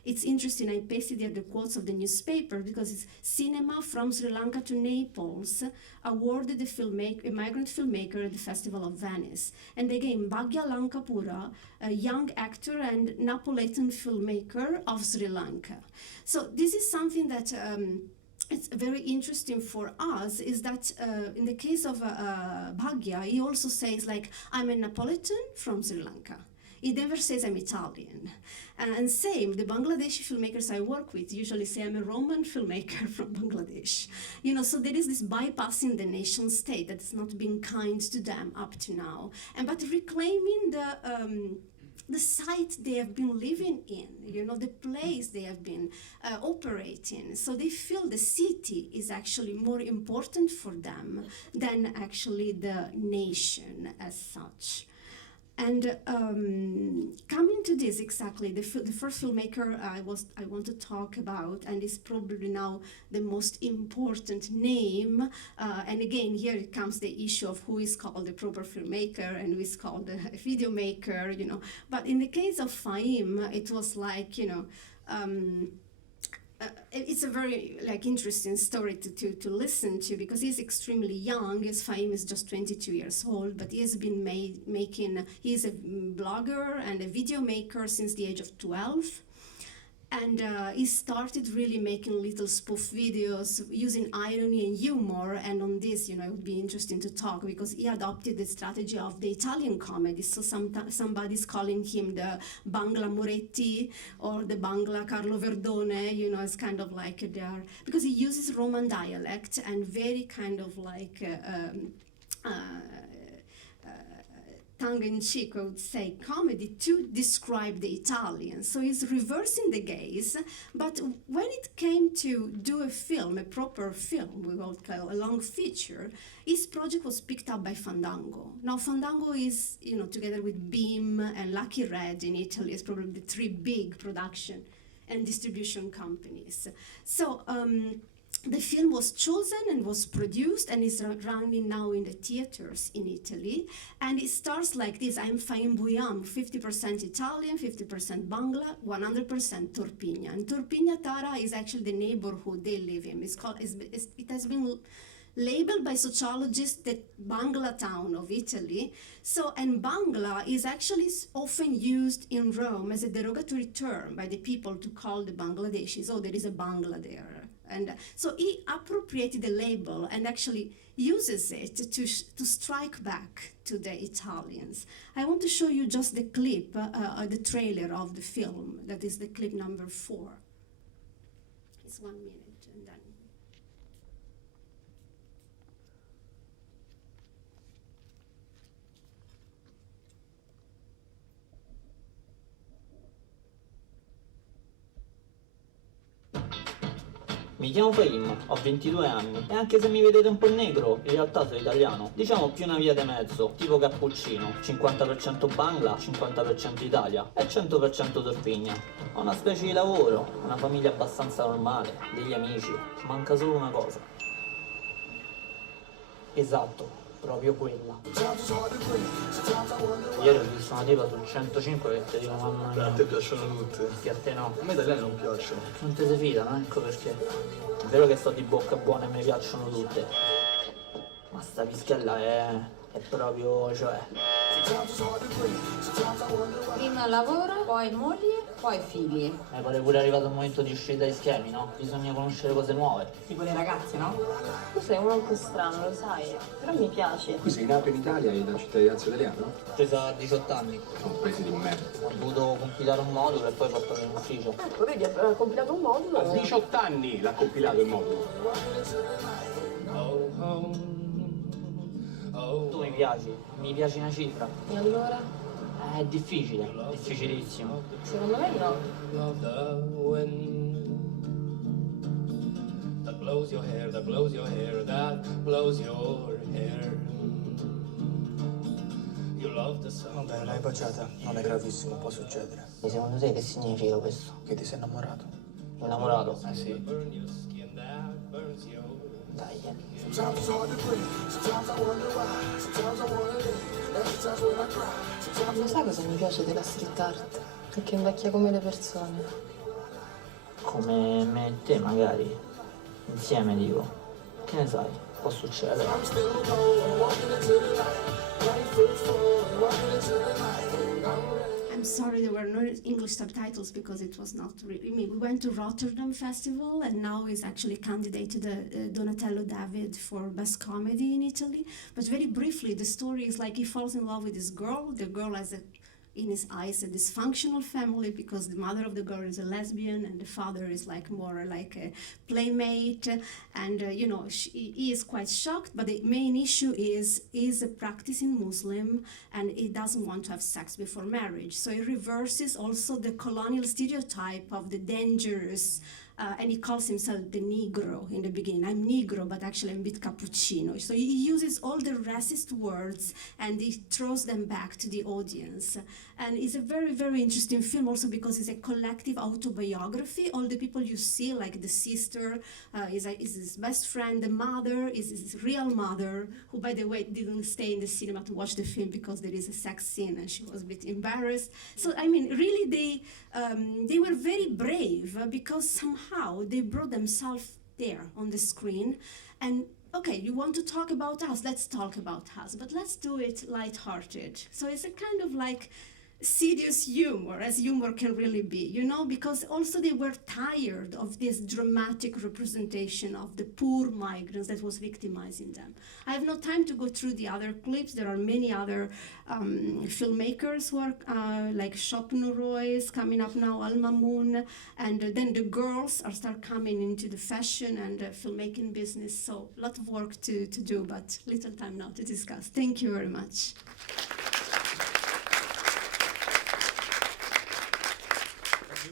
it's interesting, I pasted here the quotes of the newspaper because it's Cinema from Sri Lanka to Naples awarded a migrant filmmaker at the Festival of Venice. And again, Bhagya Lankapura, a young actor and Napoletan filmmaker of Sri Lanka. So this is something that it's very interesting for us, is that in the case of Bhagya, he also says, like, I'm a Napolitan from Sri Lanka. He never says I'm Italian. And same, the Bangladeshi filmmakers I work with usually say I'm a Roman filmmaker from Bangladesh. So there is this bypassing the nation state that has not been kind to them up to now, but reclaiming the site they have been living in, the place they have been operating. So they feel the city is actually more important for them than actually the nation as such. And coming to this exactly, the first filmmaker I want to talk about, and is probably now the most important name, and again, here it comes the issue of who is called the proper filmmaker and who is called a video maker, But in the case of Fahim, it was like, it's a very interesting story to listen to, because he's extremely young. His Fahim is just 22 years old, but he has been he's a blogger and a video maker since the age of 12. And he started really making little spoof videos using irony and humor. And on this, it would be interesting to talk, because he adopted the strategy of the Italian comedy. So somebody's calling him the Bangla Moretti or the Bangla Carlo Verdone, it's kind of like they are, because he uses Roman dialect and very kind of like tongue-in-cheek, I would say, comedy to describe the Italians. So he's reversing the gaze, but when it came to do a film, a proper film, we will call a long feature, his project was picked up by Fandango. Now Fandango is, together with Beam and Lucky Red in Italy, is probably the three big production and distribution companies. So the film was chosen and was produced and is running now in the theaters in Italy. And it starts like this: I'm Faimbuyam, 50% Italian, 50% Bangla, 100% Torpigna. And Torpigna Tara is actually the neighborhood they live in. It has been labeled by sociologists the Bangla town of Italy. So, and Bangla is actually often used in Rome as a derogatory term by the people to call the Bangladeshis, oh, there is a Bangla there. And so he appropriated the label and actually uses it to strike back to the Italians. I want to show you just the clip, the trailer of the film. That is the clip number 4. It's 1 minute and then. Mi chiamo Fahim, ho 22 anni e anche se mi vedete un po' negro, in realtà sono italiano. Diciamo più una via di mezzo, tipo cappuccino, 50% Bangla, 50% Italia e 100% Torpigna. Ho una specie di lavoro, una famiglia abbastanza normale, degli amici, manca solo una cosa. Esatto. Proprio quella. Ieri ho visto una tipa sul 105 che ti dico mamma mia. A te piacciono tutte? Che a te no. A me italiane non piacciono. Non te si fidano, ecco perché. È vero che sto di bocca buona e mi piacciono tutte. Ma sta pischella è proprio, cioè. Prima lavoro, poi moglie, poi figli. Mi pare pure arrivato il momento di uscire dai schemi, no? Bisogna conoscere cose nuove. Tipo le ragazze, no? Tu sei uno un po' strano, lo sai, però mi piace. Tu sei nato in Italia e da cittadinanza italiana? Ho preso a 18 anni. Sono un paese di merda. Ho dovuto compilare un modulo e poi portarlo in ufficio. Ecco, vedi, ha compilato un modulo. A 18 anni l'ha compilato il modulo. Tu mi piaci una cifra. E allora? È difficile, difficilissimo. Secondo me no. That blows your hair, that blows your hair, that blows your hair. You love the sun. Vabbè, l'hai baciata, non è gravissimo, può succedere. E secondo te che significa questo? Che ti sei innamorato? Innamorato? Sì. Dai. Lo sai cosa mi piace della street art? È che invecchia come le persone. Come me e te magari. Insieme dico. Che ne sai? Può succedere. I'm sorry there were no English subtitles because it was not really me. We went to Rotterdam Festival and now is actually candidate to the Donatello David for Best Comedy in Italy. But very briefly, the story is like he falls in love with this girl. The girl has in his eyes a dysfunctional family because the mother of the girl is a lesbian and the father is like more like a playmate, and he is quite shocked, but the main issue is a practicing Muslim and he doesn't want to have sex before marriage. So it reverses also the colonial stereotype of the dangerous and he calls himself the Negro in the beginning. I'm Negro, but actually I'm a bit cappuccino. So he uses all the racist words and he throws them back to the audience. And it's a very, very interesting film also because it's a collective autobiography. All the people you see, like the sister, is his best friend, the mother is his real mother, who, by the way, didn't stay in the cinema to watch the film because there is a sex scene and she was a bit embarrassed. So, I mean, really they were very brave because somehow they brought themselves there on the screen. And okay, you want to talk about us, let's talk about us, but let's do it lighthearted. So it's a kind of like serious humor, as humor can really be, because also they were tired of this dramatic representation of the poor migrants that was victimizing them. I have no time to go through the other clips. There are many other filmmakers who are like Shopnu Royce coming up now, Al Mamoun, and then the girls start coming into the fashion and filmmaking business. So a lot of work to do, but little time now to discuss. Thank you very much.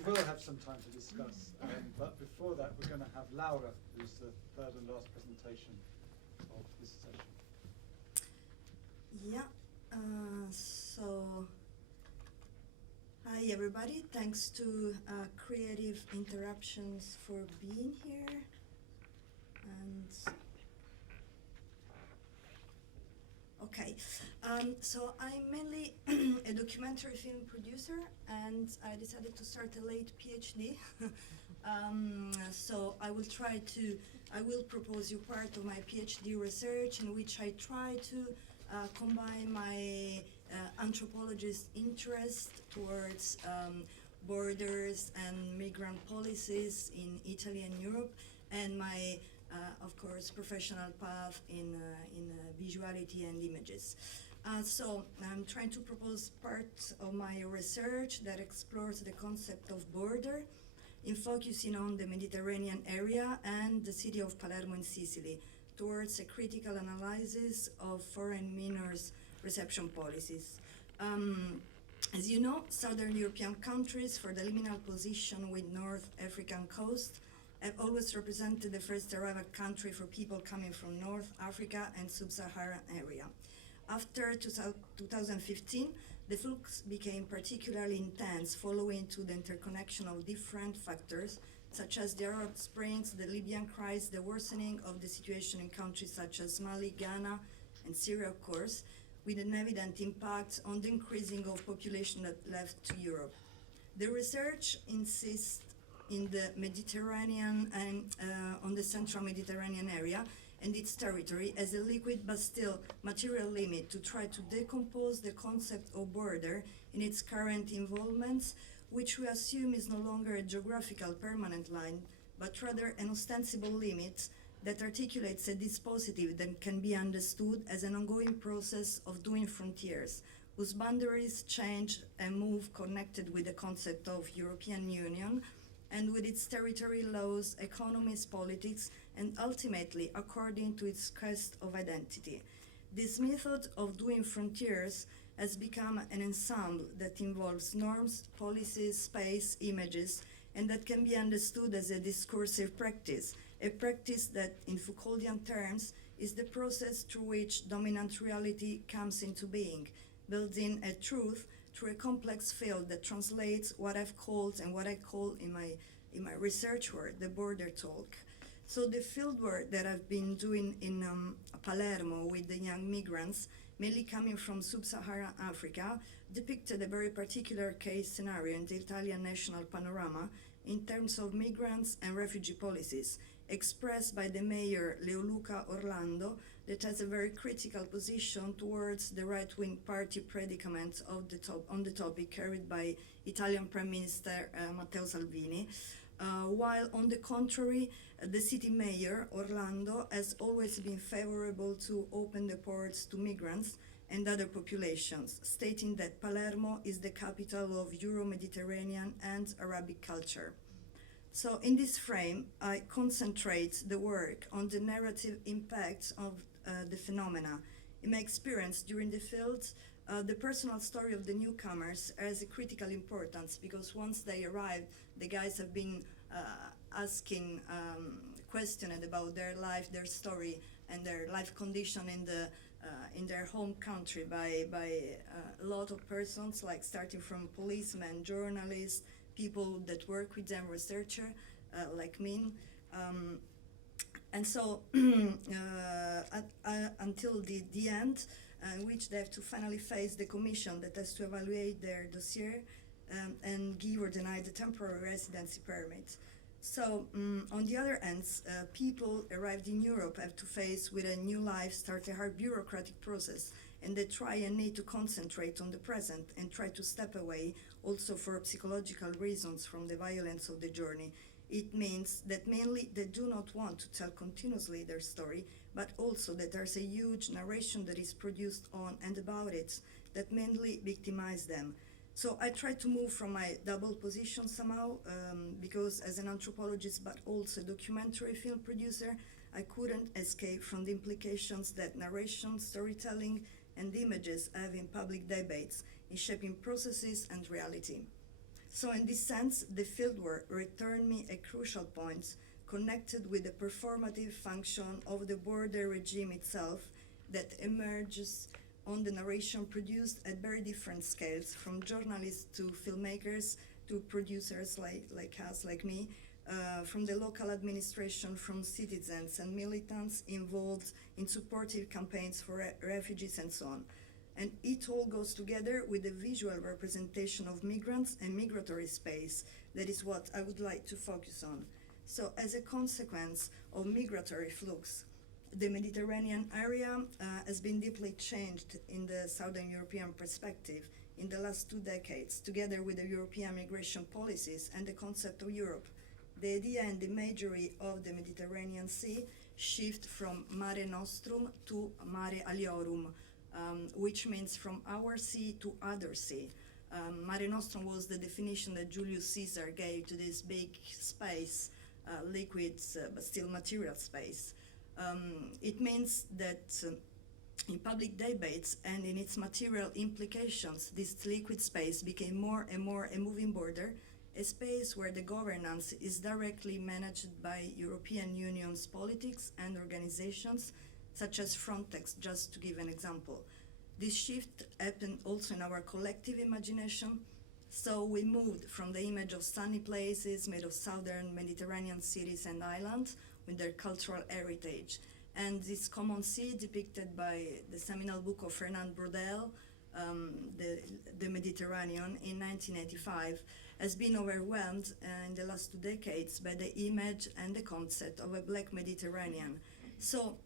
will have some time to discuss, but before that we're going to have Laura, who's the third and last presentation of this session. Yeah, so hi everybody, thanks to Creative Interruptions for being here. And okay, so I'm mainly a documentary film producer, and I decided to start a late PhD. So I will propose you part of my PhD research, in which I try to combine my anthropologist interest towards borders and migrant policies in Italy and Europe, and my of course, professional path in visuality and images. So I'm trying to propose part of my research that explores the concept of border in focusing on the Mediterranean area and the city of Palermo in Sicily, towards a critical analysis of foreign minors' reception policies. As you know, Southern European countries, for the liminal position with North African coast, have always represented the first arrival country for people coming from North Africa and Sub-Saharan area. After 2015, the flux became particularly intense following to the interconnection of different factors, such as the Arab Springs, the Libyan crisis, the worsening of the situation in countries such as Mali, Ghana, and Syria, of course, with an evident impact on the increasing of population that left to Europe. The research insists in the Mediterranean and on the central Mediterranean area and its territory as a liquid but still material limit, to try to decompose the concept of border in its current involvements, which we assume is no longer a geographical permanent line, but rather an ostensible limit that articulates a dispositive that can be understood as an ongoing process of doing frontiers, whose boundaries change and move, connected with the concept of European Union, and with its territory, laws, economies, politics, and ultimately according to its quest of identity. This method of doing frontiers has become an ensemble that involves norms, policies, space, images, and that can be understood as a discursive practice, a practice that, in Foucauldian terms, is the process through which dominant reality comes into being, building a truth through a complex field that translates what I've called and what I call in my research work the border talk. So the field work that I've been doing in Palermo with the young migrants, mainly coming from Sub-Saharan Africa, depicted a very particular case scenario in the Italian national panorama in terms of migrants and refugee policies, expressed by the mayor Leoluca Orlando, that has a very critical position towards the right-wing party predicament of on the topic carried by Italian Prime Minister Matteo Salvini, while on the contrary, the city mayor Orlando has always been favorable to open the ports to migrants and other populations, stating that Palermo is the capital of Euro-Mediterranean and Arabic culture. So in this frame, I concentrate the work on the narrative impact of the phenomena. In my experience during the field, the personal story of the newcomers has a critical importance, because once they arrive, the guys have been asking questions about their life, their story, and their life condition in their home country by a lot of persons, like starting from policemen, journalists, people that work with them, researcher like me. And so until the end, in which they have to finally face the commission that has to evaluate their dossier and give or deny the temporary residency permit. So on the other hand, people arrived in Europe have to face with a new life, start a hard bureaucratic process, and they try and need to concentrate on the present and try to step away also for psychological reasons from the violence of the journey. It means that mainly they do not want to tell continuously their story, but also that there's a huge narration that is produced on and about it that mainly victimize them. So I try to move from my double position somehow, because as an anthropologist but also a documentary film producer, I couldn't escape from the implications that narration, storytelling, and images have in public debates, in shaping processes and reality. So in this sense, the fieldwork returned me a crucial point connected with the performative function of the border regime itself that emerges on the narration produced at very different scales, from journalists to filmmakers to producers like us, like me, from the local administration, from citizens and militants involved in supportive campaigns for refugees and so on. And it all goes together with the visual representation of migrants and migratory space. That is what I would like to focus on. So as a consequence of migratory flux, the Mediterranean area has been deeply changed in the Southern European perspective in the last 2 decades, together with the European migration policies and the concept of Europe. The idea and the imagery of the Mediterranean Sea shift from Mare Nostrum to Mare Aliorum, which means from our sea to other sea. Mare Nostrum was the definition that Julius Caesar gave to this big space, liquid but still material space. It means that in public debates and in its material implications, this liquid space became more and more a moving border, a space where the governance is directly managed by European Union's politics and organizations, such as Frontex, just to give an example. This shift happened also in our collective imagination, so we moved from the image of sunny places made of southern Mediterranean cities and islands with their cultural heritage, and this common sea depicted by the seminal book of Fernand Braudel, the Mediterranean, in 1985, has been overwhelmed in the last 2 decades by the image and the concept of a black Mediterranean. So,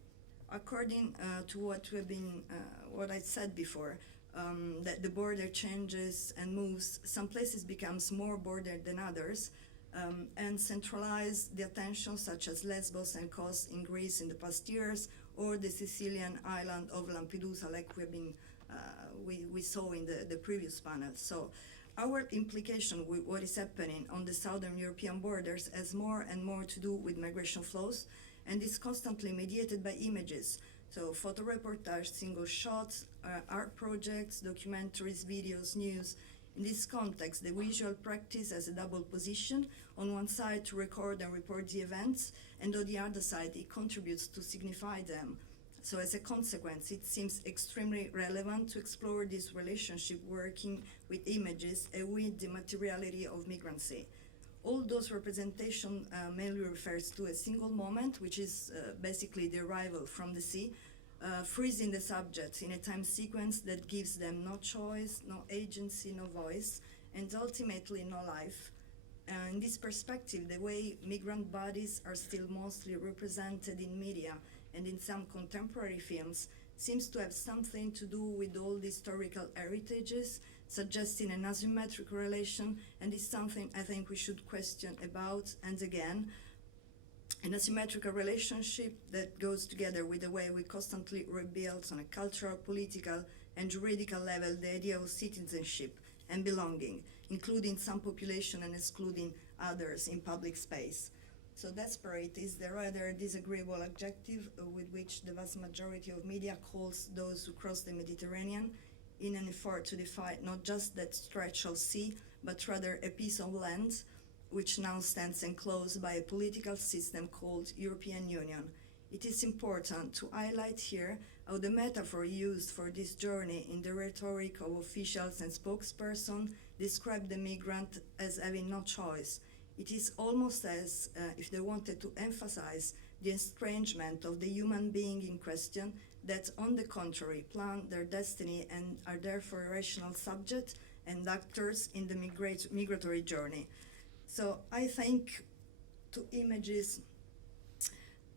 according to what I said before, that the border changes and moves, some places becomes more bordered than others, and centralize the attention, such as Lesbos and Kos in Greece in the past years, or the Sicilian island of Lampedusa, like we saw in the previous panel. So our implication with what is happening on the southern European borders has more and more to do with migration flows, and is constantly mediated by images. So photo reportage, single shots, art projects, documentaries, videos, news. In this context, the visual practice has a double position. On one side, to record and report the events, and on the other side, it contributes to signify them. So as a consequence, it seems extremely relevant to explore this relationship working with images and with the materiality of migrancy. All those representation mainly refers to a single moment, which is basically the arrival from the sea, freezing the subjects in a time sequence that gives them no choice, no agency, no voice, and ultimately no life. In this perspective, the way migrant bodies are still mostly represented in media and in some contemporary films seems to have something to do with all the historical heritages, suggesting an asymmetric relation, and is something I think we should question about and again. An asymmetrical relationship that goes together with the way we constantly rebuild on a cultural, political, and juridical level the idea of citizenship and belonging, including some population and excluding others in public space. So desperate is the rather disagreeable adjective with which the vast majority of media calls those who cross the Mediterranean in an effort to define not just that stretch of sea, but rather a piece of land which now stands enclosed by a political system called European Union. It is important to highlight here how the metaphor used for this journey in the rhetoric of officials and spokespersons describe the migrant as having no choice. It is almost as if they wanted to emphasize the estrangement of the human being in question that, on the contrary, plan their destiny and are therefore rational subjects and actors in the migratory journey. So I think to images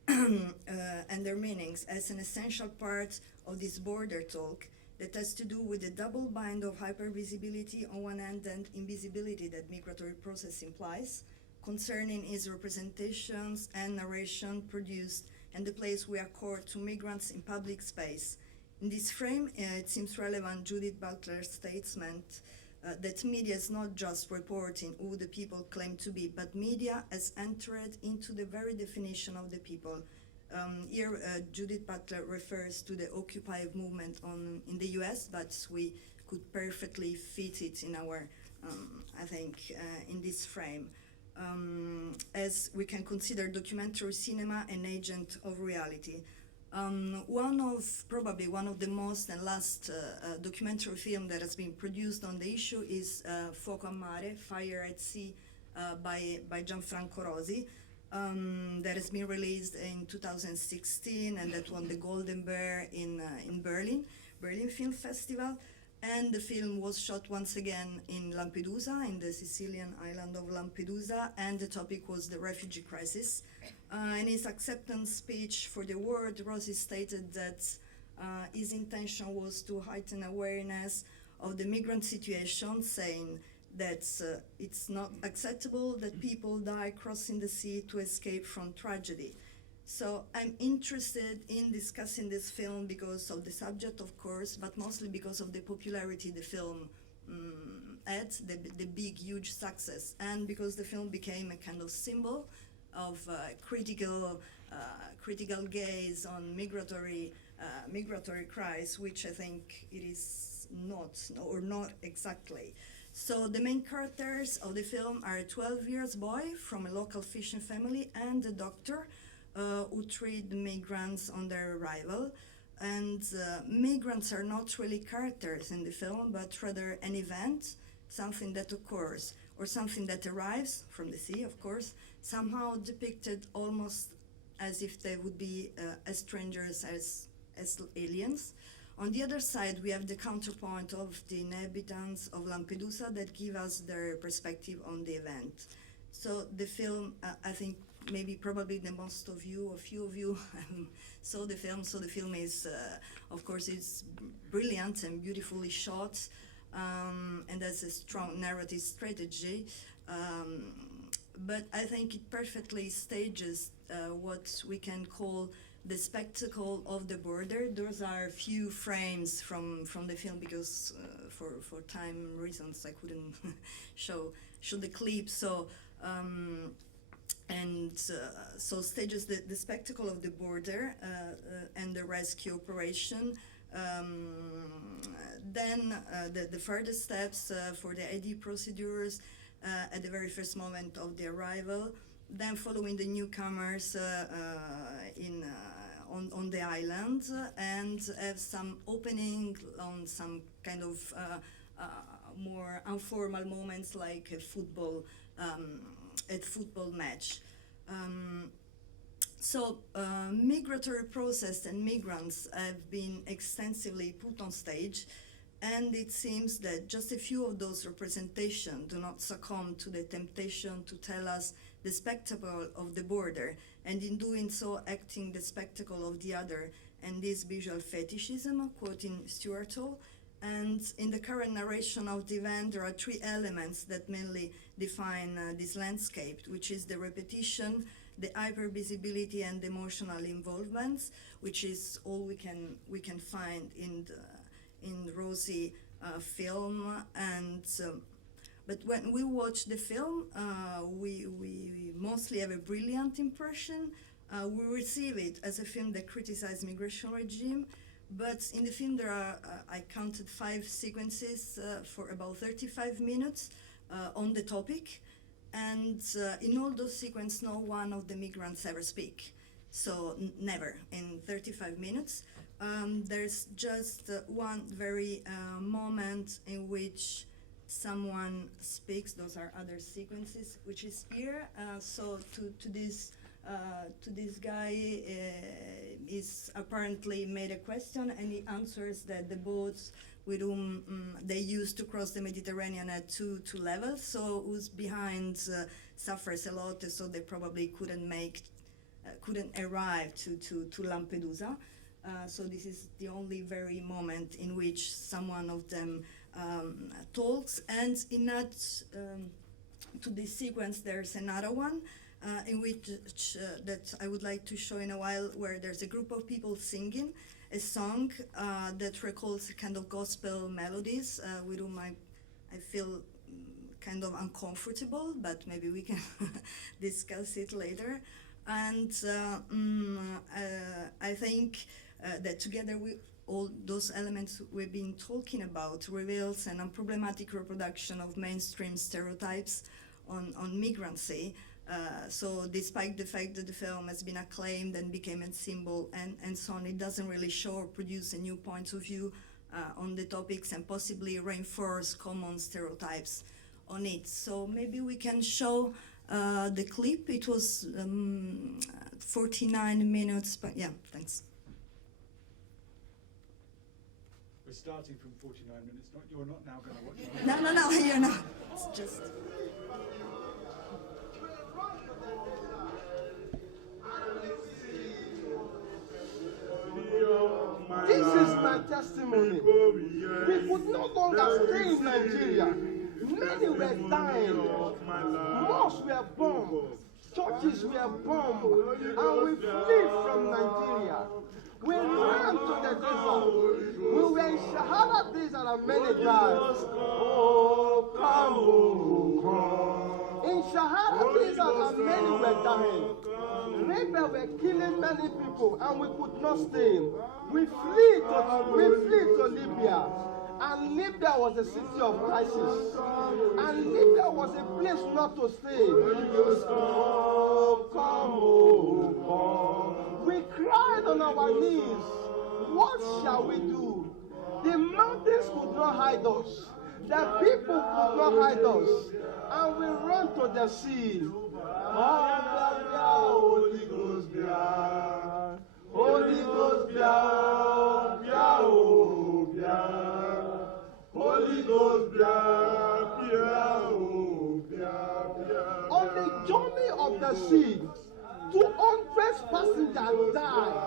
and their meanings as an essential part of this border talk that has to do with the double bind of hypervisibility on one hand and invisibility that migratory process implies, concerning its representations and narration produced and the place we accord to migrants in public space. In this frame, it seems relevant Judith Butler's statement that media is not just reporting who the people claim to be, but media has entered into the very definition of the people. Here, Judith Butler refers to the Occupy movement in the US, but we could perfectly fit it in our I think, in this frame. As we can consider documentary cinema an agent of reality. Probably one of the most and last documentary film that has been produced on the issue is Fuoco a Mare, Fire at Sea, by Gianfranco Rosi, that has been released in 2016 and that won the Golden Bear in Berlin Film Festival. And the film was shot once again in Lampedusa, in the Sicilian island of Lampedusa, and the topic was the refugee crisis. In his acceptance speech for the award, Rosi stated that his intention was to heighten awareness of the migrant situation, saying that it's not acceptable that people die crossing the sea to escape from tragedy. So I'm interested in discussing this film because of the subject, of course, but mostly because of the popularity the film had, the big, huge success, and because the film became a kind of symbol of critical gaze on migratory crisis, which I think it is not, or not exactly. So the main characters of the film are a 12-year boy from a local fishing family and a doctor who treat the migrants on their arrival. And migrants are not really characters in the film, but rather an event, something that occurs, or something that arrives from the sea, of course, somehow depicted almost as if they would be as strangers as aliens. On the other side, we have the counterpoint of the inhabitants of Lampedusa that give us their perspective on the event. So the film, I think maybe probably the most of you, a few of you saw the film. So the film is, of course, it's brilliant and beautifully shot, and has a strong narrative strategy. But I think it perfectly stages what we can call the spectacle of the border. Those are a few frames from the film because for time reasons I couldn't show the clip. So so stages the spectacle of the border and the rescue operation. Then the further steps for the ID procedures at the very first moment of the arrival. Then following the newcomers on the island, and have some opening on some kind of more informal moments like a football match. So migratory process and migrants have been extensively put on stage, and it seems that just a few of those representations do not succumb to the temptation to tell us the spectacle of the border, and in doing so acting the spectacle of the other, and this visual fetishism, quoting Stuart Hall. And in the current narration of the event, there are three elements that mainly define this landscape, which is the repetition, the hypervisibility, and the emotional involvements, which is all we can find in Rosi film. And but when we watch the film, we mostly have a brilliant impression. We receive it as a film that criticizes migration regime. But in the film there are, I counted 5 sequences for about 35 minutes on the topic. And in all those sequences, no one of the migrants ever speak. So never in 35 minutes. There's just one very moment in which someone speaks. Those are other sequences, which is here. So to this guy is apparently made a question, and he answers that the boats with whom they used to cross the Mediterranean at two levels, so who's behind suffers a lot, so they probably couldn't arrive to Lampedusa. So this is the only very moment in which someone of them talks, and in that to this sequence there's another one in which that I would like to show in a while, where there's a group of people singing a song that recalls a kind of gospel melodies with whom I feel kind of uncomfortable, but maybe we can discuss it later. And I think that together with all those elements we've been talking about reveals an unproblematic reproduction of mainstream stereotypes on migrancy. So despite the fact that the film has been acclaimed and became a symbol and so on, it doesn't really show or produce a new point of view on the topics and possibly reinforce common stereotypes on it. So maybe we can show the clip. It was 49 minutes, but yeah, thanks. We're starting from 49 minutes. You're not now going to watch it. No, you're not. It's just... This is my testimony. We could no longer stay in Nigeria. Many were dying. Mosques were bombed. Churches were bombed. And we fled from Nigeria. We ran to the desert. We were in Sahara desert and many died. Oh, come. In Sahara desert and many were dying. Rebels were killing many people and we could not stay. We fled to Libya. And Libya was a city of crisis. And Libya was a place not to stay. Oh, come. We cried on our knees. What shall we do? The mountains could not hide us. The people could not hide us. And we ran to the sea. Holy Ghost, Holy Ghost, Holy Ghost, on the journey of the sea, 200 passengers died.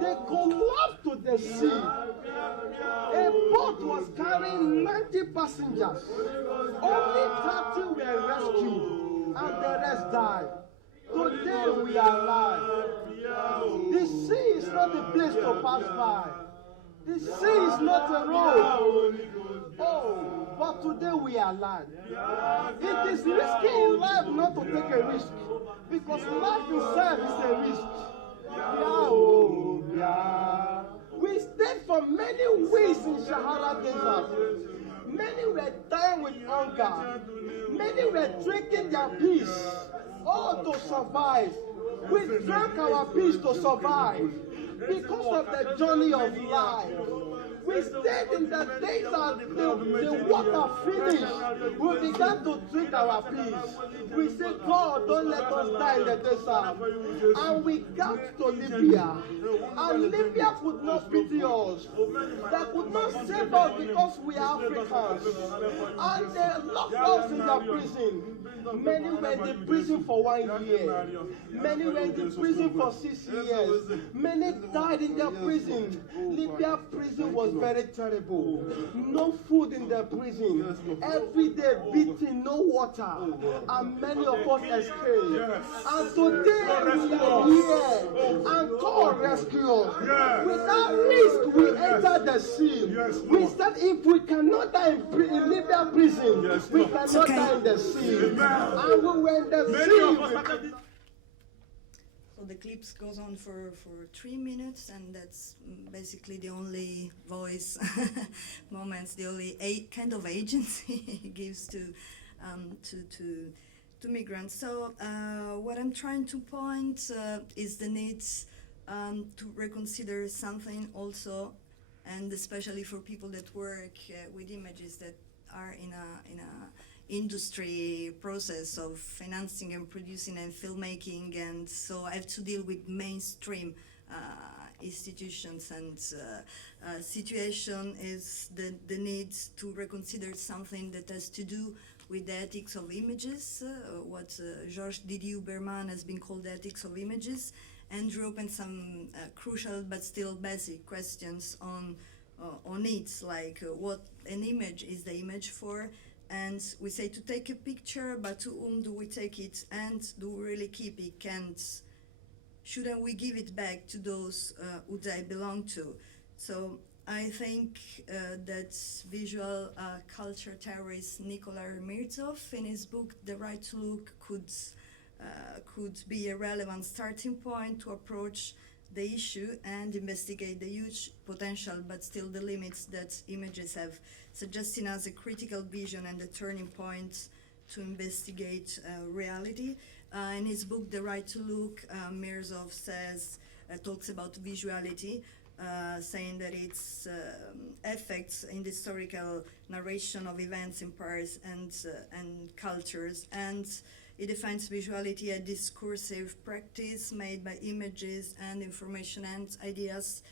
They collapsed to the sea. A boat was carrying 90 passengers. Only 30 were rescued, and the rest died. Today we are alive. The sea is not a place to pass by. The sea is not a road. Oh, but today we are alive. It is risky in life not to take a risk, because life itself is a risk. We stayed for many weeks in Sahara Desert. Many were dying with hunger. Many were drinking their peace, all to survive. We drank our peace to survive because of the journey of life. We stayed in the desert, the water finished. We began to drink our peace. We said, God, don't let us die in the desert. And we got to Libya. And Libya could not pity us. They could not save us because we are Africans. And they locked us in the prison. Many were in the prison for 1 year. Many were in the prison for 6 years. Many died in their prison. Libya prison was very terrible. No food in the prison. Every day beating, no water. And many of us escaped. And today we are here. And God rescue us. Without risk, we enter the sea. We said if we cannot die in Libya prison, we cannot die in the sea. And we were in the sea. So the clips goes on for 3 minutes, and that's basically the only voice moments, the only kind of agency he gives to migrants. So what I'm trying to point is the need to reconsider something also, and especially for people that work with images that are in a industry process of financing and producing and filmmaking, and so I have to deal with mainstream institutions, and situation is the need to reconsider something that has to do with the ethics of images, what Georges Didier Berman has been called the ethics of images, and open some crucial but still basic questions on it, like what an image is the image for. And we say to take a picture, but to whom do we take it, and do we really keep it? And shouldn't we give it back to those who they belong to? So I think that visual culture theorist Nikolai Mirtov, in his book The Right to Look, could be a relevant starting point to approach the issue and investigate the huge potential but still the limits that images have, suggesting us a critical vision and a turning point to investigate reality. In his book, The Right to Look, Mirzov talks about visuality, saying that its effects in the historical narration of events in Paris and cultures, and it defines visuality a discursive practice made by images and information and ideas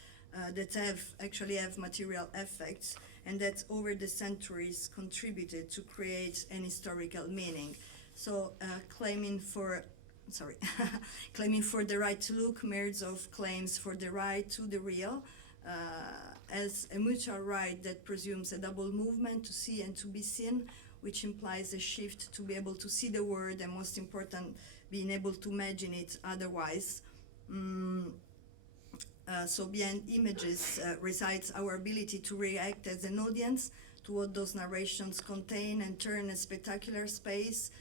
that actually have material effects, and that over the centuries contributed to create an historical meaning. So claiming for the right to look, Mirzov claims for the right to the real as a mutual right that presumes a double movement to see and to be seen, which implies a shift to be able to see the world and, most important, being able to imagine it otherwise. So behind images resides our ability to react as an audience to what those narrations contain and turn a spectacular space,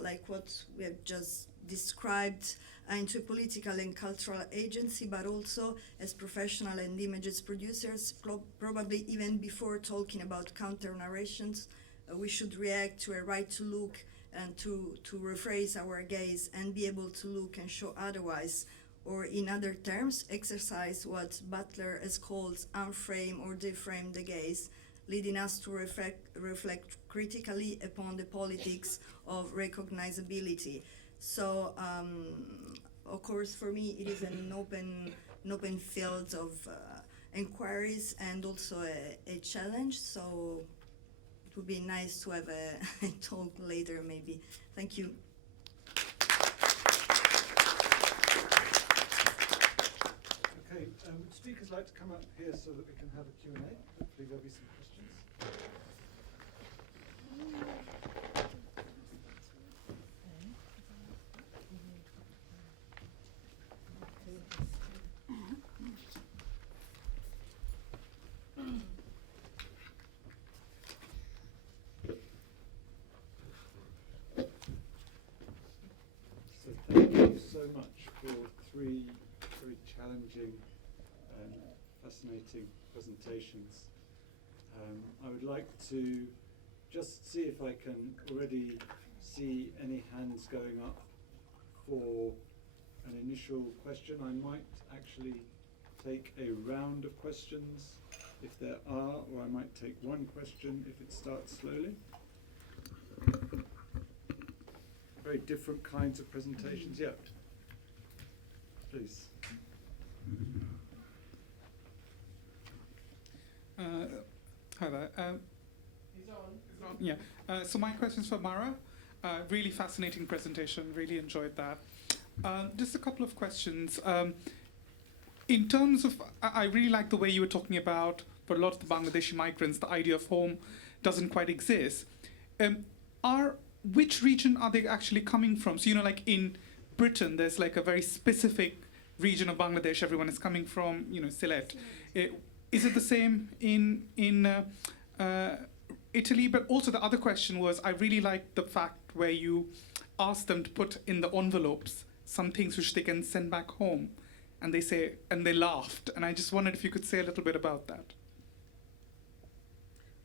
like what we have just described, into a political and cultural agency, but also as professional and images producers, probably even before talking about counter-narrations, we should react to a right to look and to rephrase our gaze and be able to look and show otherwise, or in other terms, exercise what Butler has called unframe or deframe the gaze, leading us to reflect critically upon the politics of recognizability. So, of course, for me, it is an open field of inquiries and also a challenge. So it would be nice to have a talk later, maybe. Thank you. Okay, would speakers like to come up here so that we can have a Q&A? Hopefully there'll be some questions. So thank you so much for three very challenging and fascinating presentations. I would like to just see if I can already see any hands going up for an initial question. I might actually take a round of questions if there are, or I might take one question if it starts slowly. Very different kinds of presentations. Yeah, please. Hi there. Yeah. So my question's for Mara. Really fascinating presentation. Really enjoyed that. Just a couple of questions. In terms of, I really like the way you were talking about, for a lot of the Bangladeshi migrants, the idea of home doesn't quite exist. Which region are they actually coming from? So, like in Britain, there's like a very specific region of Bangladesh everyone is coming from, Sylhet. Is it the same in Italy? But also the other question was, I really liked the fact where you asked them to put in the envelopes some things which they can send back home. And they laughed. And I just wondered if you could say a little bit about that.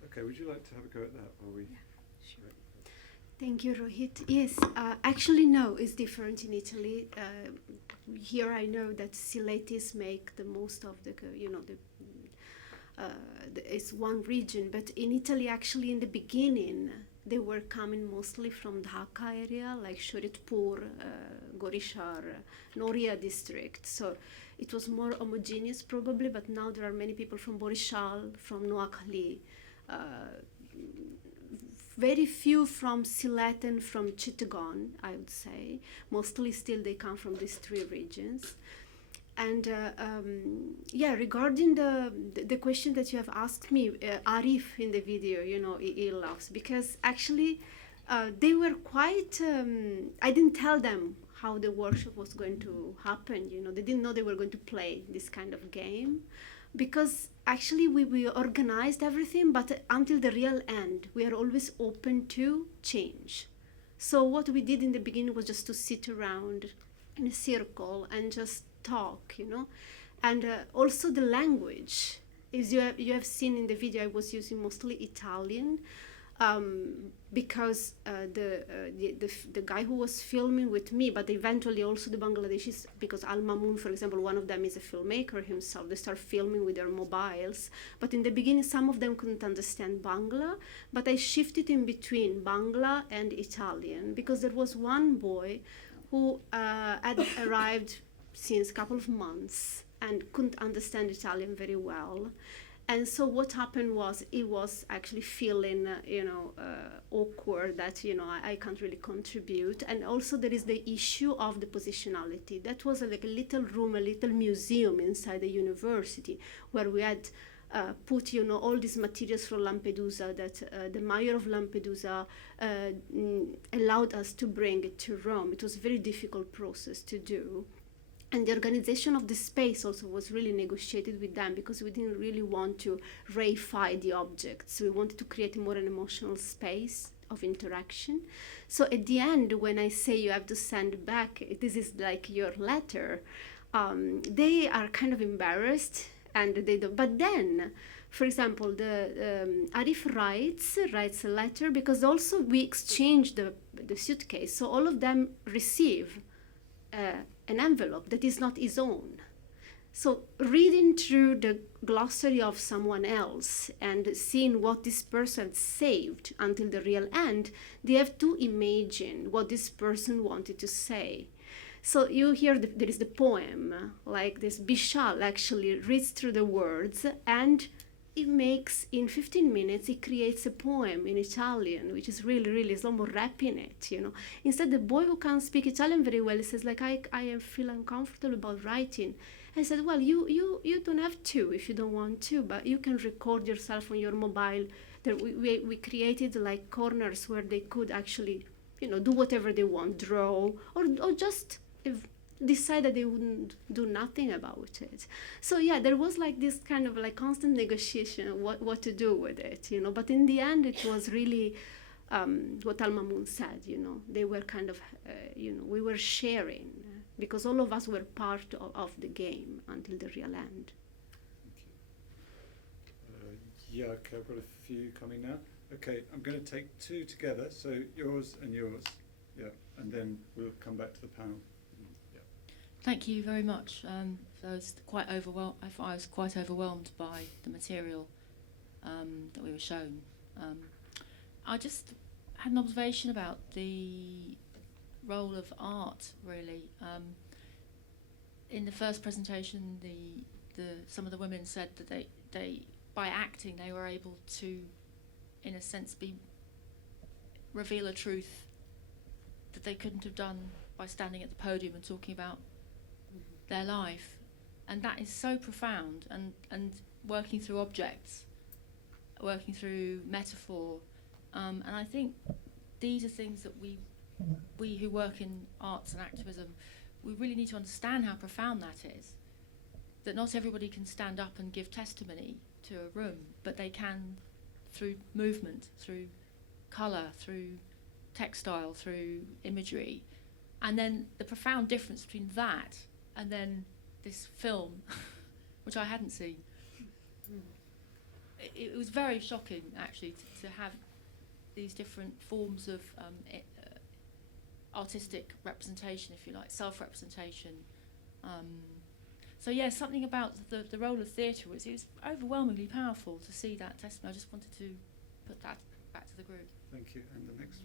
Okay, would you like to have a go at that while we... Yeah, sure. Thank you, Rohit. Yes, actually, no, it's different in Italy. Here I know that Sylhetis make the most of it's one region, but in Italy, actually, in the beginning, they were coming mostly from Dhaka area, like Shoritpur, Gorishar, Noria district. So it was more homogeneous probably, but now there are many people from Borishal, from Noakhali, very few from Sylhet and from Chittagong, I would say. Mostly still they come from these three regions. And regarding the question that you have asked me, Arif in the video, he laughs because actually they were quite, I didn't tell them how the workshop was going to happen, they didn't know they were going to play this kind of game because actually we organized everything, but until the real end, we are always open to change. So what we did in the beginning was just to sit around in a circle and just talk, you know, and also the language. As you have seen in the video, I was using mostly Italian. Because the guy who was filming with me, but eventually also the Bangladeshis, because Al Mamoon, for example, one of them is a filmmaker himself, they start filming with their mobiles. But in the beginning, some of them couldn't understand Bangla, but I shifted in between Bangla and Italian, because there was one boy who had arrived since a couple of months and couldn't understand Italian very well. And so what happened was he was actually feeling, awkward that, I can't really contribute. And also there is the issue of the positionality. That was like a little room, a little museum inside the university where we had put, all these materials from Lampedusa that the mayor of Lampedusa allowed us to bring it to Rome. It was a very difficult process to do. And the organization of the space also was really negotiated with them, because we didn't really want to reify the objects. We wanted to create more an emotional space of interaction. So at the end, when I say you have to send back, this is like your letter, they are kind of embarrassed, and they don't. But then, for example, the Arif writes a letter, because also we exchange the suitcase. So all of them receive an envelope that is not his own. So reading through the glossary of someone else and seeing what this person saved until the real end, they have to imagine what this person wanted to say. So you hear there is the poem, like this Bishal actually reads through the words, and it makes, in 15 minutes, it creates a poem in Italian, which is really, it's almost rapping it, Instead, the boy who can't speak Italian very well, he says, like, I feel uncomfortable about writing. I said, well, you don't have to if you don't want to, but you can record yourself on your mobile. There, we created, like, corners where they could actually, do whatever they want, draw, or just decide that they wouldn't do nothing about it. So yeah, there was like this kind of like constant negotiation what to do with it, But in the end, it was really what Al Mamoon said, They were kind of, we were sharing, because all of us were part of the game until the real end. Yeah, okay, I've got a few coming now. Okay, I'm going to take two together, so yours and yours, yeah, and then we'll come back to the panel. Thank you very much. I was quite overwhelmed. I thought I was quite overwhelmed by the material that we were shown. I just had an observation about the role of art, really. In the first presentation, some of the women said that they by acting they were able to, in a sense, reveal a truth that they couldn't have done by standing at the podium and talking about their life. And that is so profound, and working through objects, working through metaphor, and I think these are things that we who work in arts and activism, we really need to understand how profound that is, that not everybody can stand up and give testimony to a room, but they can through movement, through colour, through textile, through imagery. And then the profound difference between that and then this film, which I hadn't seen. It was very shocking, actually, to have these different forms of artistic representation, if you like, self-representation. So yeah, something about the role of theatre it was overwhelmingly powerful to see that testimony. I just wanted to put that back to the group. Thank you. And the next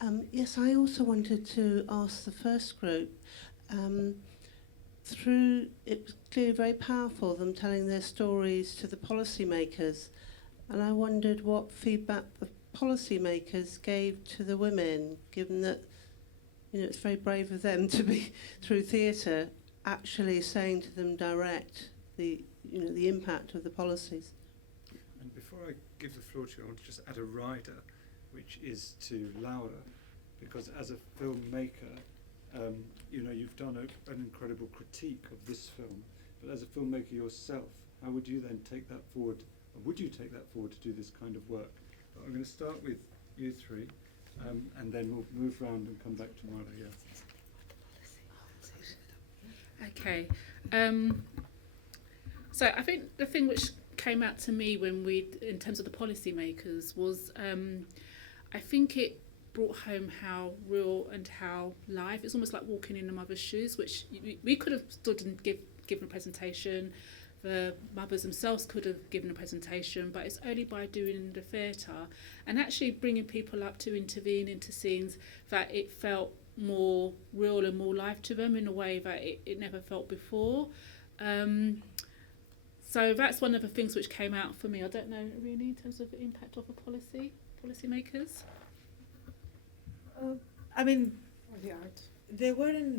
one? Yes, I also wanted to ask the first group, it was clearly very powerful, them telling their stories to the policymakers, and I wondered what feedback the policymakers gave to the women, given that it's very brave of them to be, through theatre, actually saying to them direct the impact of the policies. And before I give the floor to you, I want to just add a rider, which is to Laura, because as a filmmaker, you've done an incredible critique of this film, but as a filmmaker yourself, how would you then take that forward, or would you take that forward to do this kind of work? But I'm going to start with you three, and then we'll move round and come back to Mara. Yeah. Okay. So I think the thing which came out to me when in terms of the policymakers, was I think it brought home how real and how live. It's almost like walking in a mother's shoes, which we could have stood and given a presentation. The mothers themselves could have given a presentation, but it's only by doing the theatre and actually bringing people up to intervene into scenes that it felt more real and more live to them in a way that it never felt before. So that's one of the things which came out for me. I don't know, really, in terms of the impact of a policymakers. I mean, they weren't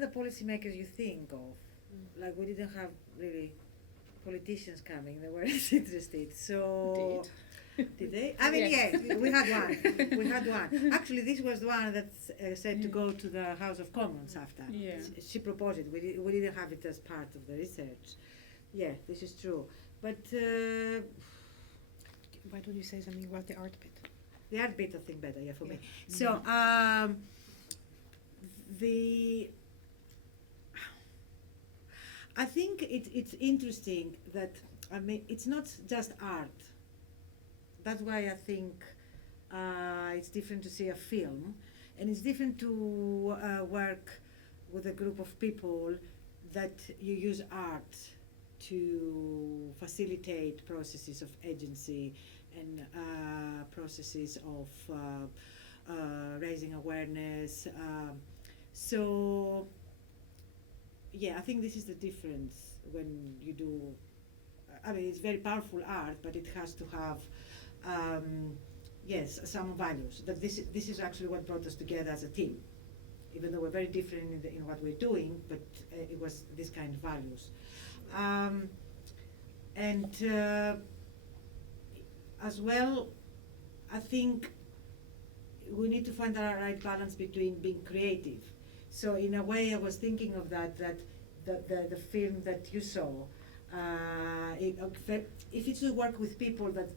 the policymakers you think of. Like, we didn't have really politicians coming. They weren't interested. So did they? I mean, yes, we had one. We had one. Actually, this was the one that said to go to the House of Commons after. Yeah. She proposed it. We didn't have it as part of the research. Yeah, this is true. But why don't you say something about the art bit? The art bit, I think, better, yeah, for me. So, I think it's interesting that, I mean, it's not just art. That's why I think it's different to see a film, and it's different to work with a group of people that you use art to facilitate processes of agency and processes of raising awareness. So, yeah, I think this is the difference when you do, I mean, it's very powerful art, but it has to have, yes, some values. That this is actually what brought us together as a team, even though we're very different in what we're doing, but it was this kind of values. As well, I think we need to find the right balance between being creative. So in a way, I was thinking of that the film that you saw, if it's to work with people that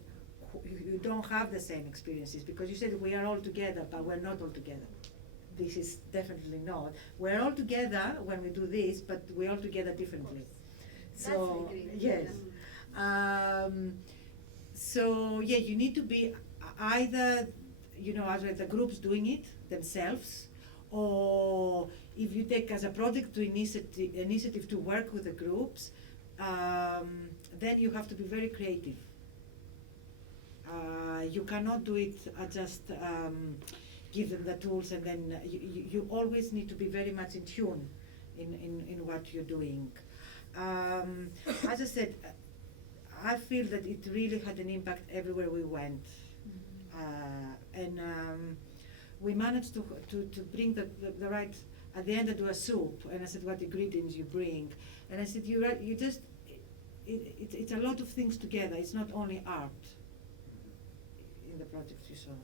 you don't have the same experiences, because you said we are all together, but we're not all together. This is definitely not. We're all together when we do this, but we're all together differently. So, yes. So, yeah, you need to be either, either the groups doing it themselves, or if you take as a project to initiative to work with the groups, then you have to be very creative. You cannot do it just give them the tools, and then you always need to be very much in tune in what you're doing. As I said, I feel that it really had an impact everywhere we went. And we managed to bring the right, at the end I do a soup, and I said, what ingredients you bring? And I said, you just, it's a lot of things together. It's not only art in the project you saw.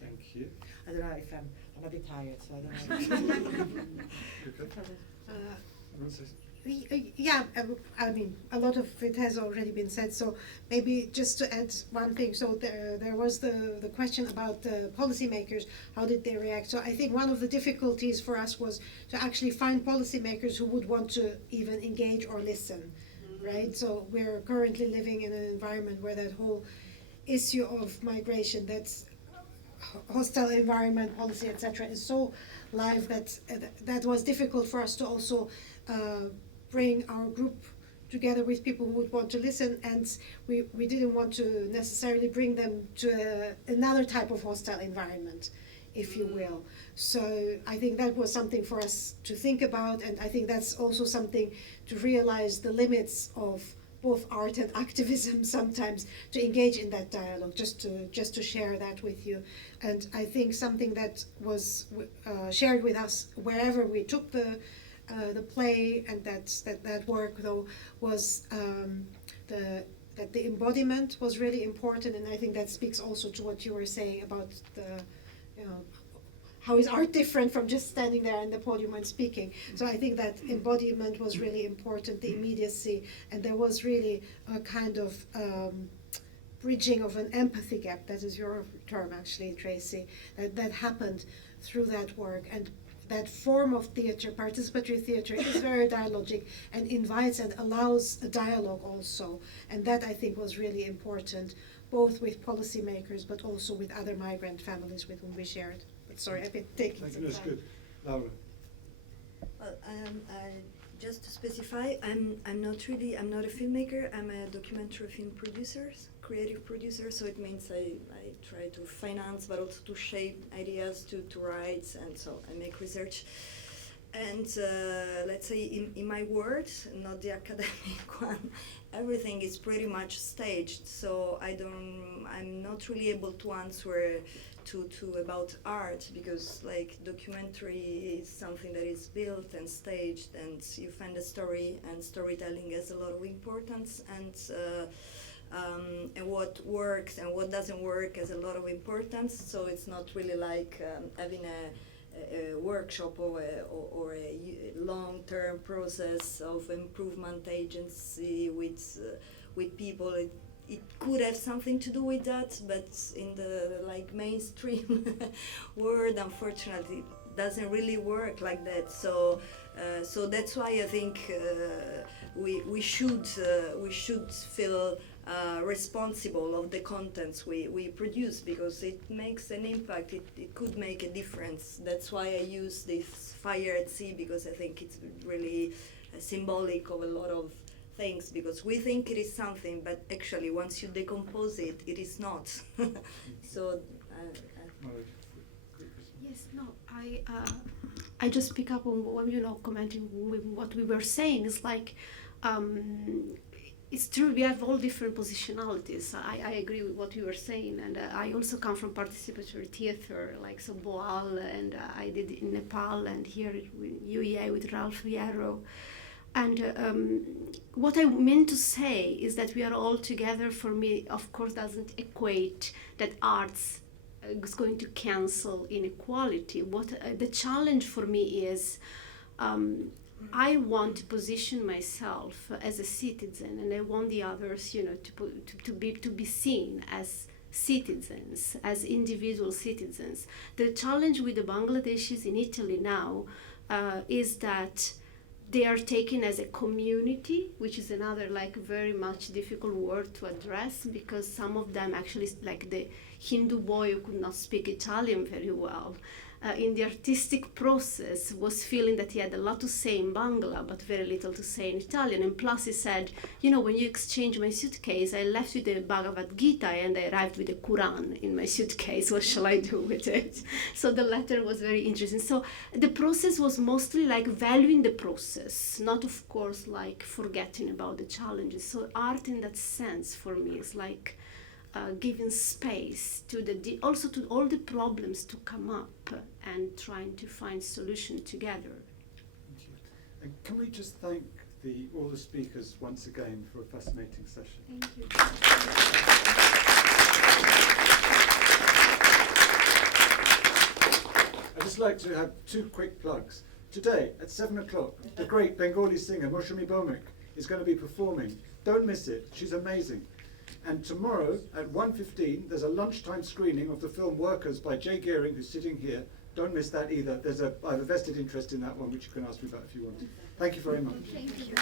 Thank you. I don't know if I'm a bit tired, so I don't know. Yeah, I mean, a lot of it has already been said, so maybe just to add one thing. So there was the question about the policymakers, how did they react? So I think one of the difficulties for us was to actually find policymakers who would want to even engage or listen, right? So we're currently living in an environment where that whole issue of migration, that's hostile environment policy, etc., is so live that was difficult for us to also bring our group together with people who would want to listen, and we didn't want to necessarily bring them to another type of hostile environment, if you will. So I think that was something for us to think about, and I think that's also something to realize the limits of both art and activism sometimes, to engage in that dialogue, just to share that with you. And I think something that was shared with us wherever we took the play, and that work though was that the embodiment was really important, and I think that speaks also to what you were saying about how is art different from just standing there on the podium and speaking. So I think that embodiment was really important, the immediacy, and there was really a kind of bridging of an empathy gap, that is your term actually, Tracey, that happened through that work. And that form of theatre, participatory theatre, is very dialogic and invites and allows a dialogue also. And that, I think, was really important, both with policymakers but also with other migrant families with whom we shared. But sorry, I've been taking some That's time. good. Laura. Well, just to specify, I'm not a filmmaker. I'm a documentary film producer, creative producer. So it means I try to finance, but also to shape ideas, to write, and so I make research. And let's say in my words, not the academic one, everything is pretty much staged. So I'm not really able to answer to about art, because like documentary is something that is built and staged, and you find a story, and storytelling has a lot of importance, and what works and what doesn't work has a lot of importance. So it's not really like having a workshop or a long-term process of improvement agency with people. It could have something to do with that, but in the like mainstream world, unfortunately, it doesn't really work like that. So that's why I think we should feel responsible of the contents we produce, because it makes an impact. It could make a difference. That's why I use this fire at sea, because I think it's really symbolic of a lot of things, because we think it is something, but actually once you decompose it, it is not. So yes, no, I just pick up on what, commenting with what we were saying. It's like it's true, we have all different positionalities. I agree with what you were saying, and I also come from participatory theatre, like so Boal, and I did it in Nepal, and here in UEA with Ralph Yarrow. And what I meant to say is that we are all together, for me, of course, doesn't equate that arts is going to cancel inequality. What the challenge for me is, I want to position myself as a citizen, and I want the others, to be seen as citizens, as individual citizens. The challenge with the Bangladeshis in Italy now is that they are taken as a community, which is another very much difficult word to address, because some of them actually, like the Hindu boy who could not speak Italian very well, in the artistic process was feeling that he had a lot to say in Bangla but very little to say in Italian. And plus he said, when you exchange my suitcase, I left with the Bhagavad Gita and I arrived with the Quran in my suitcase. What shall I do with it? So the letter was very interesting. So the process was mostly like valuing the process, not of course like forgetting about the challenges. So art in that sense for me is like giving space to also to all the problems to come up and trying to find solution together. Thank you. And can we just thank all the speakers once again for a fascinating session? Thank you. I'd just like to have two quick plugs. Today at 7 o'clock, the great Bengali singer Moshumi Bomik is going to be performing. Don't miss it. She's amazing. And tomorrow at 1:15, there's a lunchtime screening of the film Workers by Jay Gearing, who's sitting here. Don't miss that either. I have a vested interest in that one, which you can ask me about if you want. Thank you very much. Thank you.